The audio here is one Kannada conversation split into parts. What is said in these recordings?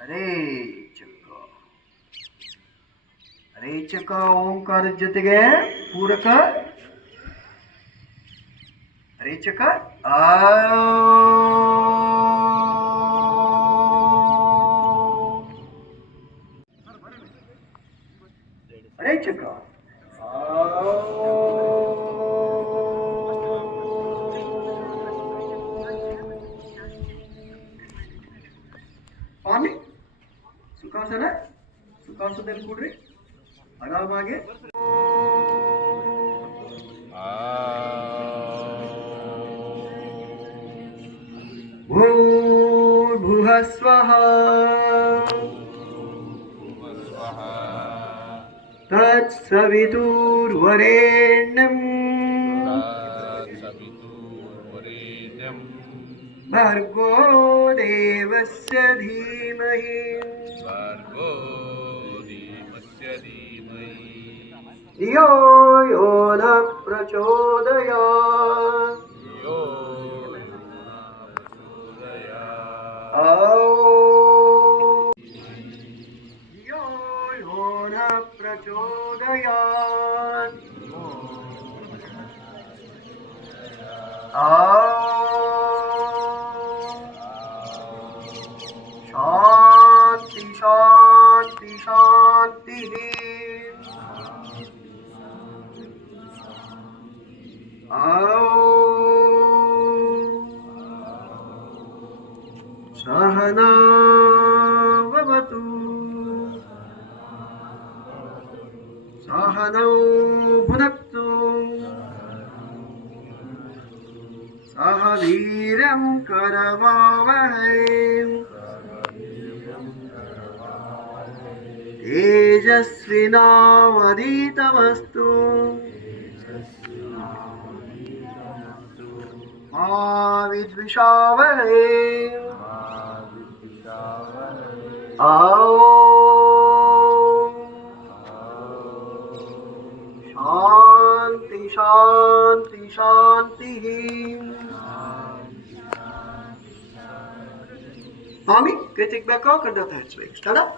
ಅರೇ ಚಕ ಅರೇ ಚಕ ಓಂಕಾರದ ಜೊತೆಗೆ ಪೂರಕ ಅರೇ ಚಕ ಆ ಅರೇ ಚಕ ಸ್ವಾಮಿ ಸುಖಾಸನದಲ್ಲಿ ಕೂಡ್ರಿ ಆರಾಮಾಗಿ ಭೂರ್ಭುವಃ ಸ್ವಃ ತತ್ಸವಿತುರ್ವರೆಣ್ಯಂ ಭರ್ಗೋ ದೇವಸ್ಯ ಧೀಮಹಿ ಧಿಯೋ ಯೋ ನ ಪ್ರಚೋದಯಾತ್ ಧಿಯೋ ಯೋ ನ ಪ್ರಚೋದಯಾತ್ शांति शांति शांति सहना भवतु सहनौ भुनक्तु सह वीर्यं करवावहै तेजस्विनावधीतमस्तु मा विद्विषावहै शांति शांति शांति स्वामी कृतिक ಬೇಕಾ ಕಡ್ಡತ ಹಚ್ಚಬೇಕು ಸ್ಟಾರ್ಟ್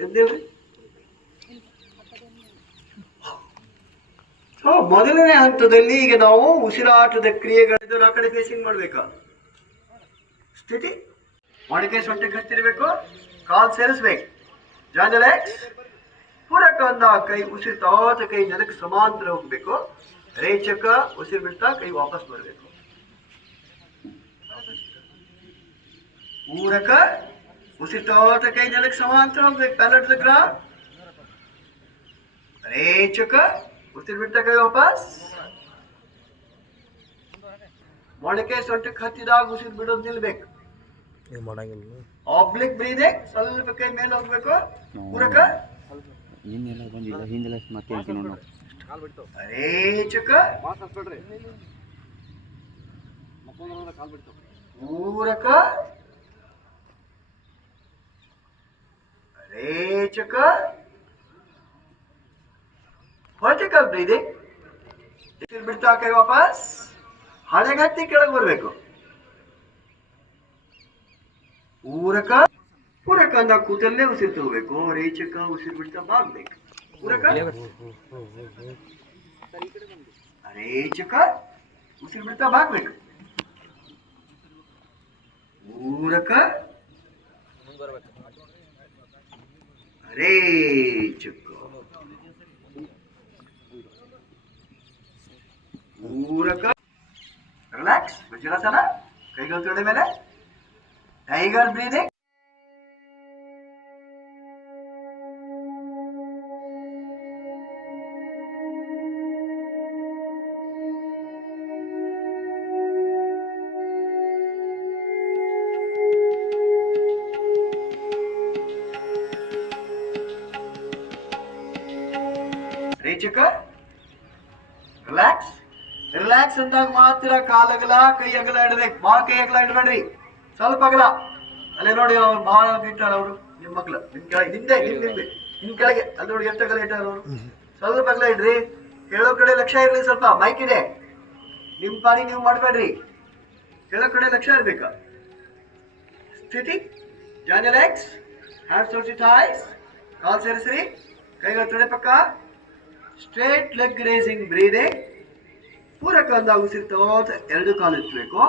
ಎದ್ದಿಲ್ರಿ ಸೊ ಮೊದಲನೇ ಹಂತದಲ್ಲಿ ಈಗ ನಾವು ಉಸಿರಾಟದ ಕ್ರಿಯೆಗಳಿದ್ದು ಆ ಕಡೆ ಫೇಸಿಂಗ್ ಮಾಡ್ಬೇಕಾ ಸ್ಥಿತಿ ಮೊಣಕೆ ಸೊಂಟಕ್ಕೆ ಹತ್ತಿರಬೇಕು ಕಾಲ್ ಸೇರಿಸ್ಬೇಕು ಜಾಯಿನ್ ದ ಲೆಗ್ಸ್ ಪೂರಕ ಅಂದ ಕೈ ಉಸಿರು ತಗೋತ ಕೈ ನೆಲಕ್ಕೆ ಸಮಾಂತರ ಹೋಗ್ಬೇಕು ರೇಚಕ ಉಸಿರು ಬಿಡ್ತಾ ಕೈ ವಾಪಸ್ ಬರಬೇಕು ಪೂರಕ उसी तौर कई जनक समांतर पैलेट द ग्राउंड रेचक उसी बिट्टा कई वापस ಮೊಣಕೆ ಸೊಂಟಕ್ಕೆ ಹತ್ತಿದಾಗ ಉಸಿರು ಬಿಡೋದು ನಿಲ್ಬೇಕು ಆಬ್ಲಿಕ್ ಬ್ರೀದಿಂಗ್ ಸ್ವಲ್ಪ ಕೈ ಮೇಲೆ ಹೋಗ್ಬೇಕು ಪೂರಕ ಹಿಂದೆಲ್ಲ ಬಂದಿಲ್ಲ ಹಿಂದೆಲ್ಲ ಮತ್ತೆ ಹೇಳ್ತೀನಿ ನಾನು ರೇಚಕ ಪೂರಕ ರೇಚಕ ವರ್ಟಿಕಲ್ ಬ್ರೀದಿಂಗ್ ಉಸಿರು ಬಿಡ್ತಾ ಕೈ ವಾಪಸ್ ಹಣೆಗತ್ತಿ ಕೆಳಗೆ ಬರಬೇಕು ಪೂರಕ ಪೂರಕ ಅಂದ ಕೂತಲ್ಲೇ ಉಸಿರು ತಗೋಬೇಕು ರೇಚಕ ಉಸಿರು ಬಿಡ್ತಾ ಬಾಗ್ಬೇಕು ಪೂರಕ ರೇಚಕ ಉಸಿರು ಬಿಡ್ತಾ ಬಾಗ್ಬೇಕು ಪೂರಕ ರೇಚಕ ಪೂರಕ ರಿಲ್ಯಾಕ್ಸ್ ವಜ್ರಾಸನ ಕೈಗಳು ತೊಡೆ ಮೇಲೆ ಟೈಗರ್ ಬ್ರೀದಿಂಗ್ ರೇಚಕ ರಿಲ್ಯಾಕ್ಸ್ ರಿಲ್ಯಾಕ್ಸ್ ಅಂದಾಗ ಮಾತ್ರ ಕಾಲಗಲ ಕೈ ಅಗಲ ಇಡಬೇಕು ಭಾಳ ಕೈ ಅಗಲ ಇಡಬೇಡ್ರಿ ಸ್ವಲ್ಪ ಅಗಲ ಅಲ್ಲೇ ನೋಡಿ ಅವ್ರು ಭಾಳ ಇಟ್ಟಾರ ಅವರು ನಿಮ್ಮ ಮಕ್ಳು ನಿಮ್ ಕೆಳಗೆ ಹಿಂದೆ ನಿಮ್ ಕೆಳಗೆ ಅಲ್ಲಿ ನೋಡಿ ಎಷ್ಟು ಅಗಲ ಇಟ್ಟಾರ ಅವರು ಸ್ವಲ್ಪ ಅಗಲ ಇಡ್ರಿ ಹೇಳೋ ಕಡೆ ಲಕ್ಷ್ಯ ಇರ್ಲಿ ಸ್ವಲ್ಪ ಮೈಕ್ ಇದೆ ನಿಮ್ ಪಾಡಿ ನೀವು ಮಾಡ್ಬೇಡ್ರಿ ಹೇಳೋ ಕಡೆ ಲಕ್ಷ್ಯ ಇರ್ಬೇಕ ಸ್ಥಿತಿ Join your legs. Hands towards your thighs. ಕಾಲ್ ಸೇರಿಸ್ರಿ. ಕೈಗಳು ತೊಡೆ ಪಕ್ಕ. Straight leg raising breathing. ಪೂರಕ ಅಂದಾಗ ಉಸಿರು ತಗೋತ ಎರಡು ಕಾಲು ಎತ್ತಬೇಕು.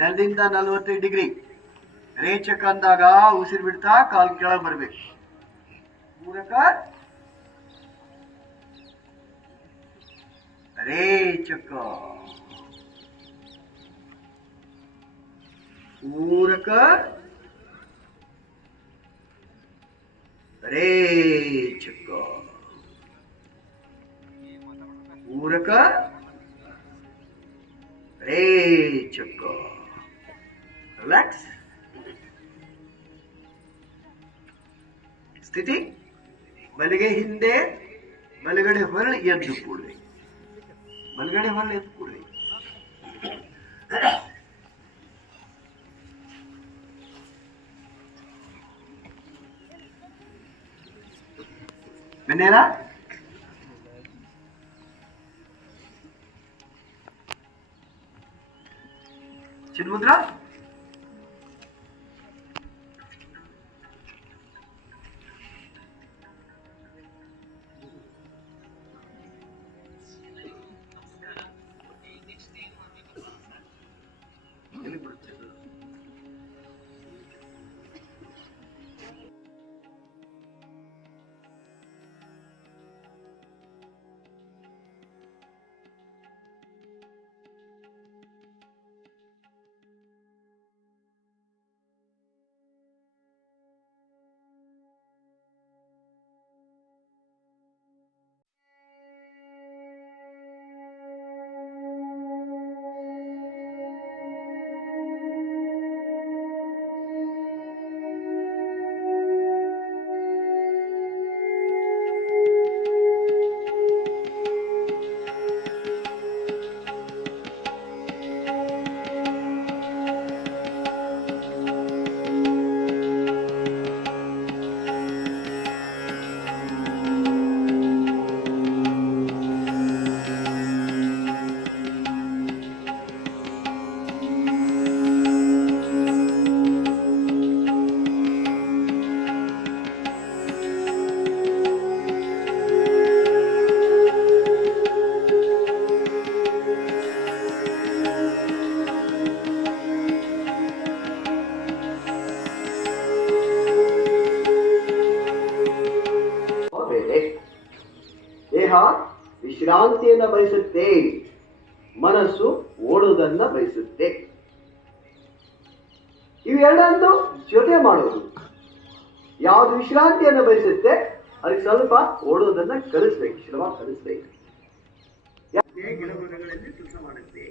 ನೆಲದಿಂದ 40 ಡಿಗ್ರಿ. ರೇಚಕ ಅಂದಾಗ ಉಸಿರು ಬಿಡ್ತಾ ಕಾಲು ಕೆಳಗೆ ಬರಬೇಕು. ಪೂರಕ ರೇಚಕ. ಪೂರಕ ರೇಚಕ. ಪೂರಕ ರೇಚಕ. ರಿಲ್ಯಾಕ್ಸ್. ಸ್ಥಿತಿ. ಬಲಿಗೆ ಹಿಂದೆ, ಬಲಗಡೆ ಹೊರಳಿ ಎದ್ದು ಕೂಡ್ರಿ. ಬಲಗಡೆ ಹೊರಳಿ ಎದ್ದು ಕೂಡ್ರಿ. ಬೆನ್ನೇರ. ಚಿನ್ಮುದ್ರಾ. ದೇಹ ವಿಶ್ರಾಂತಿಯನ್ನ ಬಯಸುತ್ತೆ, ಮನಸ್ಸು ಓಡುವುದನ್ನ ಬಯಸುತ್ತೆ. ಇವೆರಡನ್ನು ಜೊತೆ ಮಾಡೋದು. ಯಾವುದು ವಿಶ್ರಾಂತಿಯನ್ನು ಬಯಸುತ್ತೆ ಅದಕ್ಕೆ ಸ್ವಲ್ಪ ಓಡೋದನ್ನ ಕಲಿಸ್ಬೇಕು, ಶ್ರಮ ಕಲಿಸ್ಬೇಕು. ಗಿಡಮರಗಳಲ್ಲಿ ಕೆಲಸ ಮಾಡುತ್ತೆ,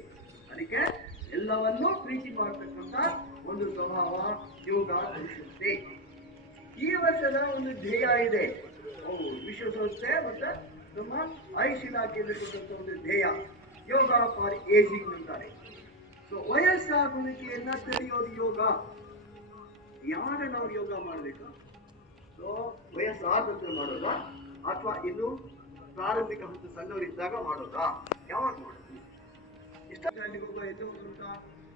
ಅದಕ್ಕೆ ಎಲ್ಲವನ್ನೂ ಪ್ರೀತಿ ಮಾಡತಕ್ಕಂತ ಒಂದು ಸ್ವಭಾವ ಯೋಗ ಕಲಿಸುತ್ತೆ. ಈ ವರ್ಷದ ಒಂದು ಧ್ಯೇಯ ಇದೆ, ವಿಶ್ವಸಂಸ್ಥೆ ಮತ್ತೆ ನಮ್ಮ ಆಯುಷ್ ಇಲಾಖೆಯಲ್ಲಿ ಕೊಟ್ಟಂತ ಒಂದು ಧ್ಯೇಯ, ಯೋಗ ಫಾರ್ ಏಜಿಂಗ್ ಅಂತಾರೆ. ಸೊ ವಯಸ್ಸಾಗುವಿಕೆಯನ್ನ ತಿಳಿಯೋದು ಯೋಗ. ಯಾವಾಗ ನಾವು ಯೋಗ ಮಾಡಬೇಕು? ಸೊ ವಯಸ್ಸಾದ ನಂತರ ಮಾಡೋದಾ ಅಥವಾ ಇನ್ನು ಪ್ರಾರಂಭಿಕ ಹಂತ ಸಣ್ಣವರಿದ್ದಾಗ ಮಾಡೋದಾ? ಯಾವಾಗ ಮಾಡೋದು? ಇಷ್ಟಕ್ಕೆ ಹೋಗುವ ಎನ್ನುವಂತ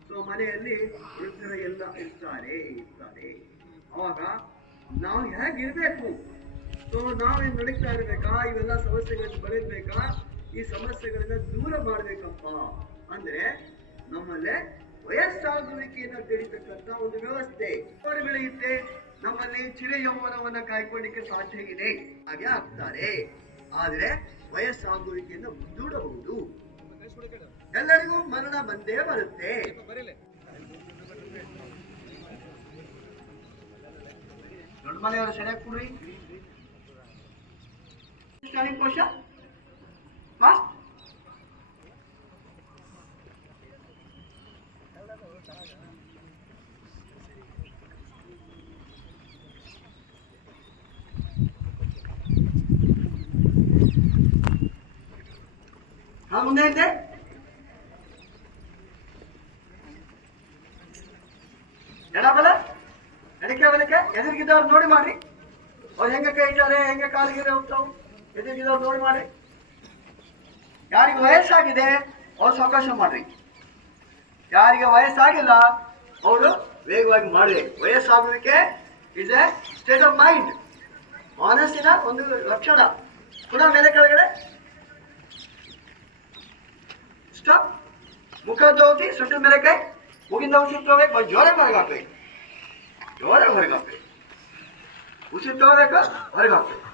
ಸೊ ಮನೆಯಲ್ಲಿ ವೃದ್ಧರ ಎಲ್ಲ ಇರ್ತಾರೆ. ಅವಾಗ ನಾವು ಹೇಗಿರ್ಬೇಕು? ಸೊ ನಾವೇನ್ ನಡೀತಾ ಇರ್ಬೇಕಾ? ಇವೆಲ್ಲ ಸಮಸ್ಯೆಗಳನ್ನು ಬೆಳೆಯಬೇಕಾ? ಈ ಸಮಸ್ಯೆಗಳನ್ನ ದೂರ ಮಾಡ್ಬೇಕಪ್ಪ ಅಂದ್ರೆ ನಮ್ಮಲ್ಲೇ ವಯಸ್ಸಾಗುವಿಕೆಯನ್ನ ತಿಳಿತಕ್ಕಂತ ಒಂದು ವ್ಯವಸ್ಥೆ ಬೆಳೆಯುತ್ತೆ. ನಮ್ಮಲ್ಲಿ ಚಿರ ಯೌವನವನ್ನ ಕಾಯ್ಕೊಳ್ಳಿಕ್ಕೆ ಸಾಧ್ಯ ಇದೆ, ಹಾಗೆ ಆಗ್ತಾರೆ. ಆದ್ರೆ ವಯಸ್ಸಾಗುವಿಕೆಯನ್ನು ಮುಂದೂಡಬಹುದು. ಎಲ್ಲರಿಗೂ ಮರಣ ಬಂದೇ ಬರುತ್ತೆ. ದೊಡ್ಡ ಮನೆಯವರು ಸರಿಯಾಗಿ ಕೊಡ್ರಿ. Starting Poshan fast. ಮುಂದೆ ಇದೆ ಎಡಬಲ ಎಡಕ್ಕೆ ಬಲಕ್ಕೆ. ಎದುರಿಗಿದ್ದವ್ರು ನೋಡಿ ಮಾಡ್ರಿ, ಅವ್ರು ಹೆಂಗೆ ಕೈ ಇಟ್ಟಾರೆ, ಹೆಂಗೆ ಕಾಲಿಗೆ ಹೋಗ್ತಾವ್. ಎದುರಿಗಿದ್ದವ್ರು ನೋಡಿ ಮಾಡ್ರಿ. ಯಾರಿಗೆ ವಯಸ್ಸಾಗಿದೆ ಅವ್ರು ಸಾವಕಾಶ ಮಾಡ್ರಿ, ಯಾರಿಗೆ ವಯಸ್ಸಾಗಿಲ್ಲ ಅವರು ವೇಗವಾಗಿ ಮಾಡ್ರಿ. ವಯಸ್ಸಾಗುವಿಕೆ is a state of mind. ಮನಸ್ಸಿನ ಒಂದು ಲಕ್ಷಣ. ಪುನಃ ಮೇಲೆ ಕೆಳಗಡೆ ಸ್ಟಾಪ್. ಮುಖ ತೋರಿಸಿ ಸೊಂಟದ ಮೇಲೆ ಕೈ, ಮೂಗಿಂದ ಉಸಿರು ತಗೋಬೇಕು, ಜೋರಾಗಿ ಹೊರಗೆ ಹಾಕ್ಬೇಕು, ಜೋರಾಗಿ ಹೊರಗೆ ಹಾಕ್ಬೇಕು. ಉಸಿರು ತಗೋಬೇಕು, ಹೊರಗೆ ಹಾಕ್ಬೇಕು.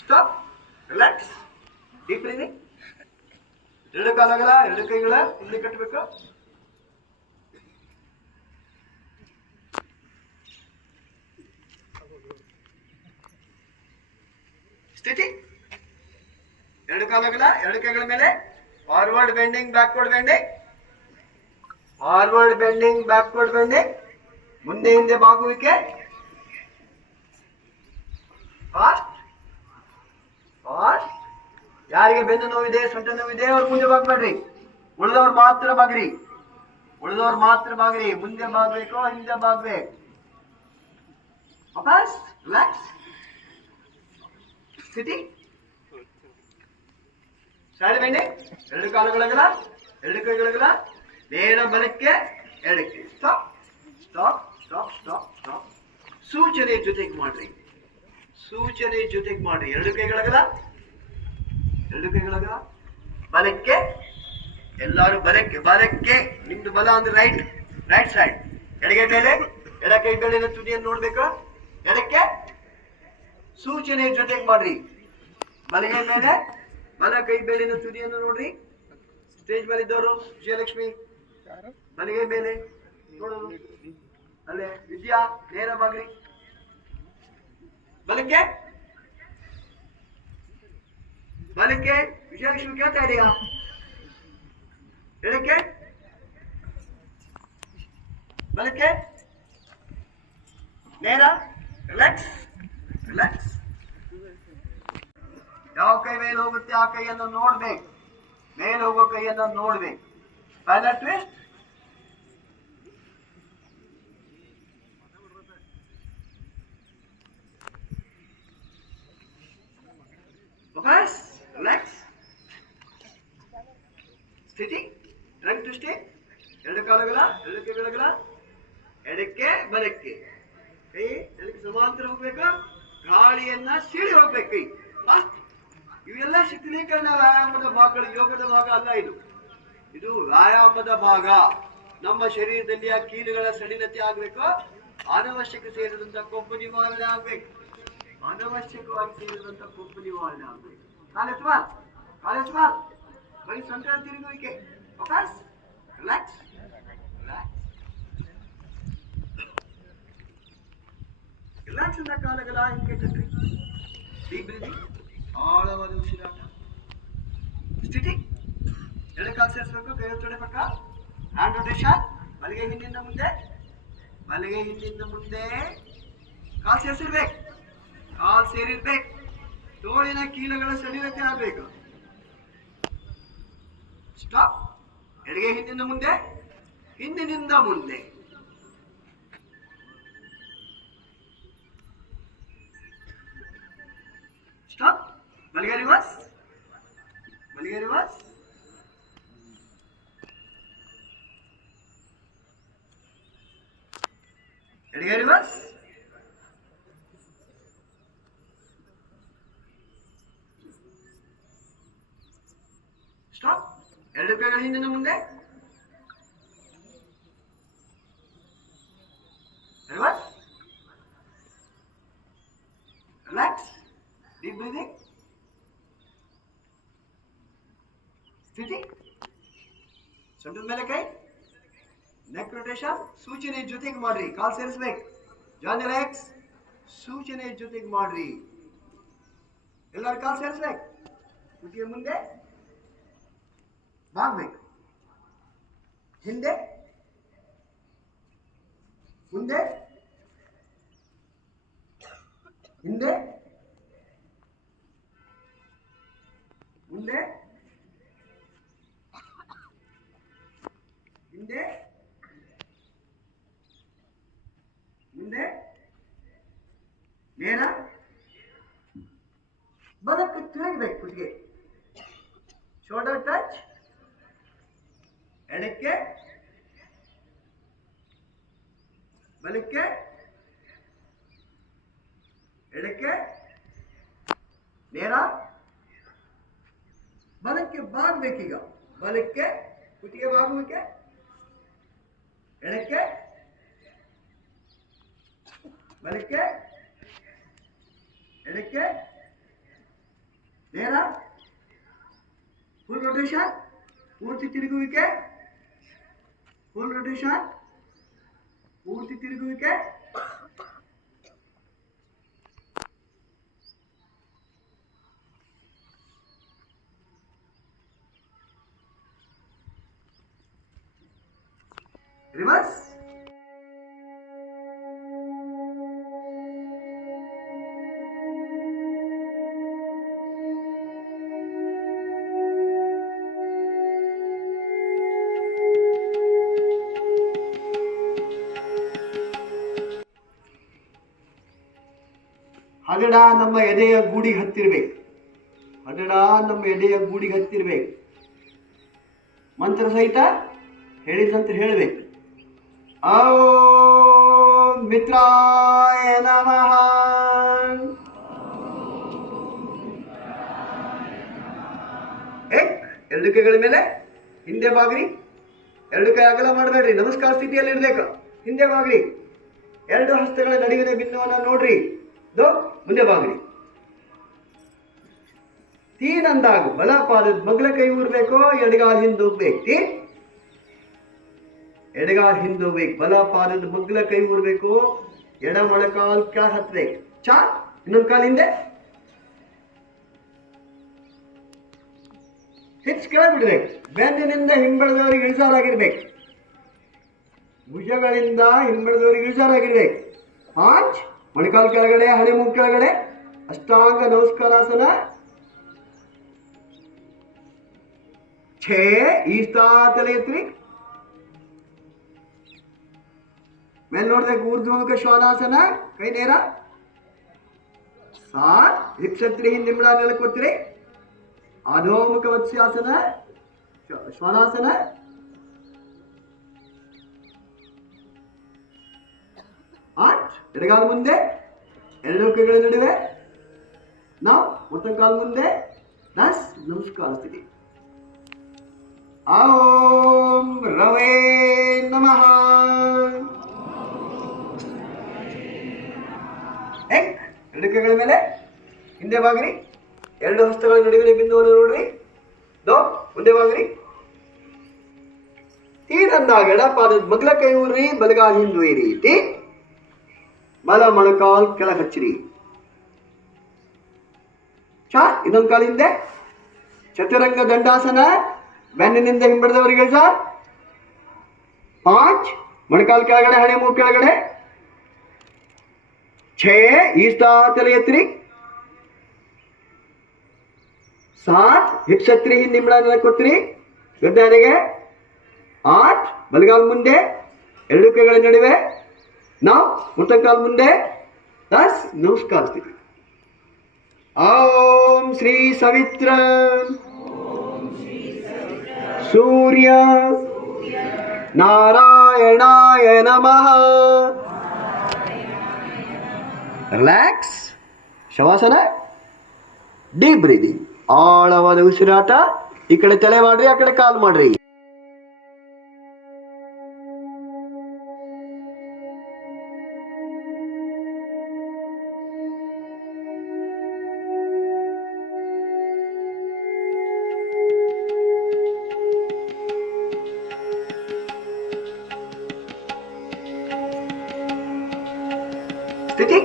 ಸ್ಟಾಪ್. ರಿಲ್ಯಾಕ್ಸ್. Deep breathing. ಎರಡು ಕಾಲಗಳ ಎರಡು ಕೈಗಳ ಹಿಂದೆ ಕಟ್ಟಬೇಕು. ಸ್ಥಿತಿ. ಎರಡು ಕಾಲಗಳ ಎರಡು ಕೈಗಳ ಮೇಲೆ forward bending, backward bending, forward bending, backward bending, ಮುಂದೆ ಹಿಂದೆ ಬಾಗುವಿಕೆ. Fast fast. ಯಾರಿಗೆ ಬೆನ್ನು ನೋವಿದೆ, ಸೊಂಟ ನೋವಿದೆ, ಅವ್ರು ಮುಂದೆ ಬಾಗ್ಬೇಡ್ರಿ. ಉಳಿದವ್ರು ಮಾತ್ರ ಬಾಗ್ರಿ, ಉಳಿದವ್ರು ಮಾತ್ರ ಬಾಗ್ರಿ. ಮುಂದೆ ಬಾಗ್ಬೇಕು, ಹಿಂದೆ ಬಾಗ್ಬೇಕು. ವಾಪಸ್ ರಿಲ್ಯಾಕ್ಸ್. ಸ್ಥಿತಿ. Side bending. ಎರಡು ಕಾಲುಗಳಗಲ ಎರಡು ಕೈಗಳಗಲ ನೇರ ಬಲಕ್ಕೆ ಎಡಕ್ಕೆ. Stop stop stop stop stop. ಸೂಚನೆ ಜೊತೆಗೆ ಮಾಡ್ರಿ, ಸೂಚನೆ ಜೊತೆಗೆ ಮಾಡ್ರಿ. ಎರಡು ಕೈಗಳಗಲ ಎರಡು ಕೈಗಳಗಲ ಬಲಕ್ಕೆ. ಎಲ್ಲರೂ ಬಲಕ್ಕೆ ಬಲಕ್ಕೆ. ನಿಮ್ದು ಬಲ ಅಂದ್ರೆ ರೈಟ್, ರೈಟ್ ಸೈಡ್. ಎಡಗೈ ಮೇಲೆ ಎಡ ಕೈ ಬೆರಳಿನ ತುದಿಯನ್ನು ನೋಡ್ಬೇಕು. ಎಡಕ್ಕೆ ಸೂಚನೆ ಜೊತೆಗೆ ಮಾಡ್ರಿ. ಬಲಗೈ ಮೇಲೆ ಬಲ ಕೈ ಬೆರಳಿನ ತುದಿಯನ್ನು ನೋಡ್ರಿ. ಸ್ಟೇಜ್ ಮೇಲೆ ಇದ್ದವರು ವಿಜಯಲಕ್ಷ್ಮಿ ಬಲಗೈ ಮೇಲೆ ನೋಡೋದು. ಅಲ್ಲೇ ವಿದ್ಯಾ ನೇರ ಬಾಗ್ರಿ. ಬಲಕ್ಕೆ ಬಲಕ್ಕೆ. ವಿಜಯಲಕ್ಷ್ಮಿ ಕೇಳ್ತಾ ಇದೆಯಾ? ಎಡಕ್ಕೆ ಬಲಕ್ಕೆ ನೇರ. Relax relax. ಯಾವ ಕೈ ಮೇಲೆ ಹೋಗುತ್ತೆ ಆ ಕೈಯನ್ನು ನೋಡ್ಬೇಕು. ಮೇಲೆ ಹೋಗೋ ಕೈಯನ್ನು ನೋಡ್ಬೇಕು. Final twist. ರಿಲ್ಯಾಕ್ಸ್. ಸ್ಥಿತಿ. ಟ್ರಂಕ್ ಟ್ವಿಸ್ಟಿ. ಎರಡು ಕಾಲುಗಳ ಎರಡು ಕೈಗಳಗಳ ಎಡಕ್ಕೆ ಬಲಕ್ಕೆ. ಕೈ ಎಡಕ್ಕೆ ಸಮಾಂತರ ಹೋಗ್ಬೇಕು. ಗಾಳಿಯನ್ನ ಸೀಳಿ ಹೋಗ್ಬೇಕು ಕೈ. ಇವೆಲ್ಲ ಶಿಥಿಲೀಕರಣ ವ್ಯಾಯಾಮದ ಭಾಗಗಳು, ಯೋಗದ ಭಾಗ ಅಲ್ಲ. ಇದು ಇದು ವ್ಯಾಯಾಮದ ಭಾಗ. ನಮ್ಮ ಶರೀರದಲ್ಲಿ ಆ ಕೀಲುಗಳ ಸಡಿಲತೆ ಆಗ್ಬೇಕು. ಅನವಶ್ಯಕ ಸೇರಿದಂತ ಕೊಬ್ಬು ನಿವಾರಣೆ ಆಗ್ಬೇಕು. ಅನವಶ್ಯಕವಾಗಿ ಸೇರಿದಂತ ಕೊಬ್ಬು ನಿವಾರಣೆ ಆಗ್ಬೇಕು. ಕಾಲೆತ್ವಾ ಕಾಲೆತ್ವಾ. ಬರೀ ಸೊಂಟ ತಿರುಗುವಿಕೆ. ಫೋಕಸ್. Relax relax relax. ಇಂದ ಕಾಲಗಳ ಹಿಂಗೆ ಕಟ್ರಿ. Deep breathing. ಆಳವಾದ ಉಸಿರಾಟ. ಸ್ಥಿತಿ. ಎರಡು ಕಾಲು ಸೇರಿಸಬೇಕು. ಕೈ ತೊಡೆ ಪಕ್ಕ. Hand rotation. ಬಲಗೈ ಹಿಂದಿಂದ ಮುಂದೆ, ಬಲಗೈ ಹಿಂದಿಂದ ಮುಂದೆ. ಕಾಲು ಸೇರಿಸಿರ್ಬೇಕು, ಕಾಲು ಸೇರಿರ್ಬೇಕು. ತೋಳಿನ ಕೀಲುಗಳ ಸಡಿಲತೆ ಆಗಬೇಕು. ಸ್ಟಾಪ್. ಎಡಗೈ ಹಿಂದಿಂದ ಮುಂದೆ, ಹಿಂದಿನಿಂದ ಮುಂದೆ. ಸ್ಟಾಪ್. ಬಲಗೈ ರಿವರ್ಸ್, ಬಲಗೈ ರಿವರ್ಸ್. ಎಡಗೈ ರಿವರ್ಸ್. ಸ್ಟಾಪ್. ಎರಡು ಕೈಗಳ ಹಿಂದಿನ ಮುಂದೆ. ರಿವರ್ಸ್. ರಿಲ್ಯಾಕ್ಸ್. Deep breathing. ಸ್ಥಿತಿ. ಸೊಂಟದ ಮೇಲೆ ಕೈ. Neck rotation. ಸೂಚನೆ ಜೊತೆಗೆ ಮಾಡ್ರಿ. ಕಾಲ್ ಸೇರಿಸ್ಬೇಕು. ಜಾನ್ ರಿಲ್ಯಾಕ್ಸ್. ಸೂಚನೆ ಜೊತೆಗೆ ಮಾಡ್ರಿ. ಎಲ್ಲರೂ ಕಾಲ್ ಸೇರಿಸ್ಬೇಕು. ಕುಟಿಯ ಮುಂದೆ ಬಾಗ್ಬೇಕು. ಹಿಂದೆ ಮುಂದೆ ಹಿಂದೆ ಮುಂದೆ ಹಿಂದೆ ಮುಂದೆ. ನೇರ ಬಲಕ್ಕೆ ತಿರುಗಬೇಕು. ಕುತ್ತಿಗೆ ಶೋಲ್ಡರ್ ಟಚ್. ಎಡಕ್ಕೆ ಬಲಕ್ಕೆ ಎಡಕ್ಕೆ ನೇರ, ಬಲಕ್ಕೆ ಬಾಗ್ಬೇಕೀಗ, ಬಲಕ್ಕೆ ಕುತ್ತಿಗೆ ಬಾಗುವಿಕೆ, ಎಡಕ್ಕೆ ಬಲಕ್ಕೆ ಎಡಕ್ಕೆ ನೇರ, ಫುಲ್ ರೊಟೇಷನ್, ಪೂರ್ತಿ ತಿರುಗುವಿಕೆ, ಫುಲ್ ರೊಟೇಷನ್, ಪೂರ್ತಿ ತಿರುಗುವಿಕೆ, ರಿವರ್ಸ್, ಹಗಡ ನಮ್ಮ ಎದೆಯ ಗೂಡಿಗೆ ಹತ್ತಿರ್ಬೇಕು, ಹಗಡ ನಮ್ಮ ಎದೆಯ ಗೂಡಿಗೆ ಹತ್ತಿರ್ಬೇಕು. ಮಂತ್ರ ಸಹಿತ ಹೇಳಿದಂತ ಹೇಳಬೇಕು. ಓಂ ಮಿತ್ರಾಯ ನಮಃ. ಎರಡು ಕೈಗಳ ಮೇಲೆ ಹಿಂದೆ ಬಾಗ್ರಿ, ಎರಡು ಕೈ ಅಗಲ ಮಾಡಬೇಡ್ರಿ, ನಮಸ್ಕಾರ ಸ್ಥಿತಿಯಲ್ಲಿ ಇರ್ಬೇಕು. ಹಿಂದೆ ಬಾಗ್ರಿ, ಎರಡು ಹಸ್ತಗಳ ನಡುವಿನ ಬಿಂದುವನ್ನು ನೋಡ್ರಿ, ಮುಂದೆ ಬಾಗ್ರಿ. ತೀನ್ ಅಂದಾಗ ಬಲ ಪಾದದ ಮಗ್ಲ ಕೈ ಊರ್ಬೇಕು, ಎಡಗಾಲ್ ಹಿಂದೆ ಹೋಗ್ಬೇಕು. ಎಡಗಾಲ್ ಹಿಂದೆ ಹೋಗ್ಬೇಕು, ಬಲ ಪಾದದ ಮಗ್ಲ ಕೈ ಊರ್ಬೇಕು, ಎಡ ಮೊಳಕಾಲ್ ಕೆಳ ಹತ್ಬೇಕು. ಚಾ ಇನ್ನೊಂದು ಕಾಲ್ ಹಿಂದೆ ಹೆಚ್ಚು ಕೆಳಗೆ ಬಿಡ್ಬೇಕು. ಬೆನ್ನಿನಿಂದ ಹಿಂಬೆಳೆದವರಿಗೆ ಇಳಿಸಾರಾಗಿರ್ಬೇಕು, ಭುಜಗಳಿಂದ ಹಿಂಬೆಳೆದವರಿಗೆ ಇಳಿಸಾರಾಗಿರ್ಬೇಕು. ಪಾಂಚ್ ಮೊಣಕಾಲ್ ಕೆಳಗಡೆ, ಹಣೆ ಮೂಗು ಕೆಳಗಡೆ, ಅಷ್ಟಾಂಗ ನಮಸ್ಕಾರಾಸನ. ಛೇ ಈಸ್ತಾ ತಲೆ ಎತ್ರಿ, ಮೇಲೆ ನೋಡ್ಬೇಕು, ಊರ್ಧ್ವಮುಖ ಶ್ವಾನಾಸನ, ಕೈ ನೇರ. ಸಾತ್ ಹಿಪ್ಸತ್ರಿ ಹಿಂದೆ ನಿಂಬಳ ನೆಲಕ್ಕೊತ್ರಿ, ಅಧೋಮುಖ ವತ್ಸ್ಯಾಸನ, ಶ್ವಾನಾಸನ. ಆಟ್ ಎಡಗಾಲ ಮುಂದೆ, ಎರಡು ಕೈಗಳ ನಡುವೆ ನಾವು ಮೊತ್ತ ಕಾಲ ಮುಂದೆ, ದಸ್ ನಮಸ್ಕಾರ ಸ್ಥಿತಿ. ಓಂ ರವೇ ನಮಃ. ಎರಡು ಕೈಗಳ ಮೇಲೆ ಹಿಂದೆ ಬಾಗ್ರಿ, ಎರಡು ಹಸ್ತಗಳ ನಡುವಿನ ಬಿಂದುವನ್ನು ನೋಡ್ರಿ, ಮುಂದೆ ಬಾಗ್ರಿ. ತೀರಂದಾಗ ಎಡ ಪಾದದ ಮಗ್ಲ ಕೈ ಊರ್ರಿ, ಬಲಗಾಲ್ ಹಿಂದು ಈ ರೀತಿ, ಬಲ ಮೊಣಕಾಲ್ ಕೆಳ ಹಚ್ಚಿರಿ. ಚಾ ಇನ್ನೊಂದು ಕಾಲ ಹಿಂದೆ, ಚತುರಂಗ ದಂಡಾಸನ, ಬೆನ್ನಿನಿಂದ ಹಿಂಬಡಿದವರಿಗೆ ಇಳಿಸ. ಪಾಂಚ್ ಮೊಣಕಾಲ್ ಕೆಳಗಡೆ, ಹಣೆ ಮೂಗು ಕೆಳಗಡೆ. ಛೇ ಈಸ್ತಾ ತಲೆ ಎತ್ರಿ. ಸಾತ್ ಹಿಪ್ಸತ್ರಿ ಹಿಂದೆ ನಿಂಬಳ ನೆಲಕ್ಕೊತ್ರಿ, ಗಡ್ಡಾನೆಗೆ. ಆಟ್ ಬಲಗಾಲ್ ಮುಂದೆ, ಎರಡು ಕೈಗಳ ನಡುವೆ ನಾವು ಮುಟ್ಟಕಾಲ್ ಮುಂದೆ, ದಸ್ ನಮಸ್ಕಾರ ಸ್ಥಿತಿ. ಓಂ ಶ್ರೀ ಸವಿತ್ರ ಸೂರ್ಯ ನಾರಾಯಣಾಯ ನಮಃ. ರಿಲ್ಯಾಕ್ಸ್, ಶವಾಸನ, ಡೀಪ್ ಬ್ರೀದಿಂಗ್, ಆಳವಾದ ಉಸಿರಾಟ. ಈ ಕಡೆ ತಲೆ ಮಾಡ್ರಿ, ಆ ಕಡೆ ಕಾಲ್ ಮಾಡ್ರಿ. ಸ್ಥಿತಿ.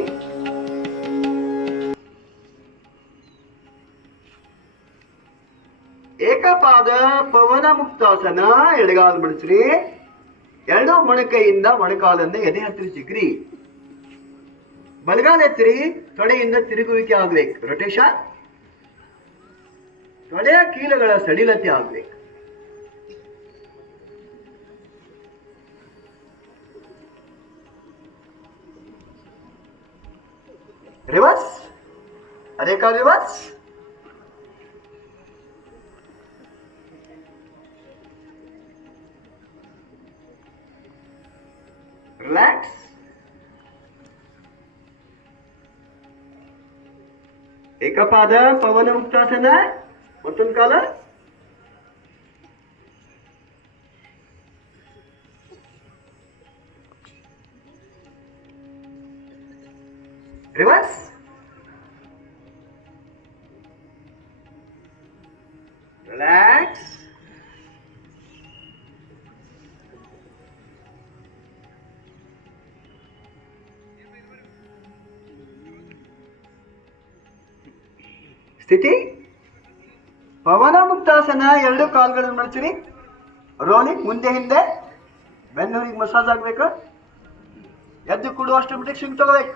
ಏಕಪಾದ ಪವನ ಮುಕ್ತಾಸನ, ಎಡಗಾಲ್ ಮಡಚ್ರಿ, ಎರಡು ಮೊಣಕೈಯಿಂದ ಮೊಣಕಾಲನ್ನ ಎದೆ ಹತ್ತಿರ ಸಿಗ್ರಿ. ಬಲಗಾಲ ಎತ್ತಿರಿ, ತೊಡೆಯಿಂದ ತಿರುಗುವಿಕೆ ಆಗ್ಬೇಕು, ರೊಟೇಷನ್. ತೊಡೆಯ ಕೀಲುಗಳ ಸಡಿಲತೆ ಆಗ್ಬೇಕು. ರಿವರ್ಸ್, ಅದೇ ಕಾಲ್ ರಿವರ್ಸ್. ರಿಲ್ಯಾಕ್ಸ್. ಏಕಪಾದ ಪವನ ಮುಕ್ತಾಸನ. ಮತ್ತೊಂದು ಕಾಲ ರಿವರ್ಸ್. ರಿಲ್ಯಾಕ್ಸ್. ಸ್ಥಿತಿ. ಪವನ ಮುಕ್ತಾಸನ. ಎರಡು ಕಾಲುಗಳನ್ನು ಮಾಡ್ತೀರಿ. ರೋಲಿಂಗ್ ಮುಂದೆ ಹಿಂದೆ. ಬೆನ್ನುರಿಗೆ ಮಸಾಜ್ ಆಗ್ಬೇಕು. ಎದ್ದು ಕೂಡುವಷ್ಟು ಮಟ್ಟಿಗೆ ಸ್ವಿಂಗ್ ತಗೋಬೇಕು.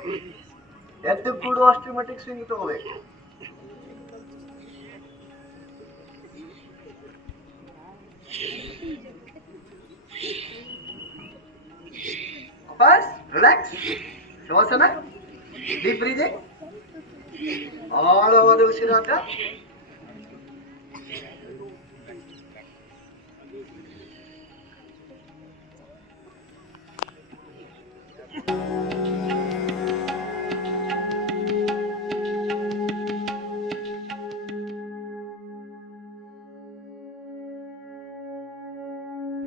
ಎದ್ದು ಕೂಡುವಷ್ಟು ಮಟ್ಟಿಗೆ ಸ್ವಿಂಗ್ ತಗೋಬೇಕು. ವಾಪಸ್ ರಿಲ್ಯಾಕ್ಸ್. ಶ್ವಾಸನ. Deep breathing. ಆಳವಾದ ಉಸಿರಾಟ.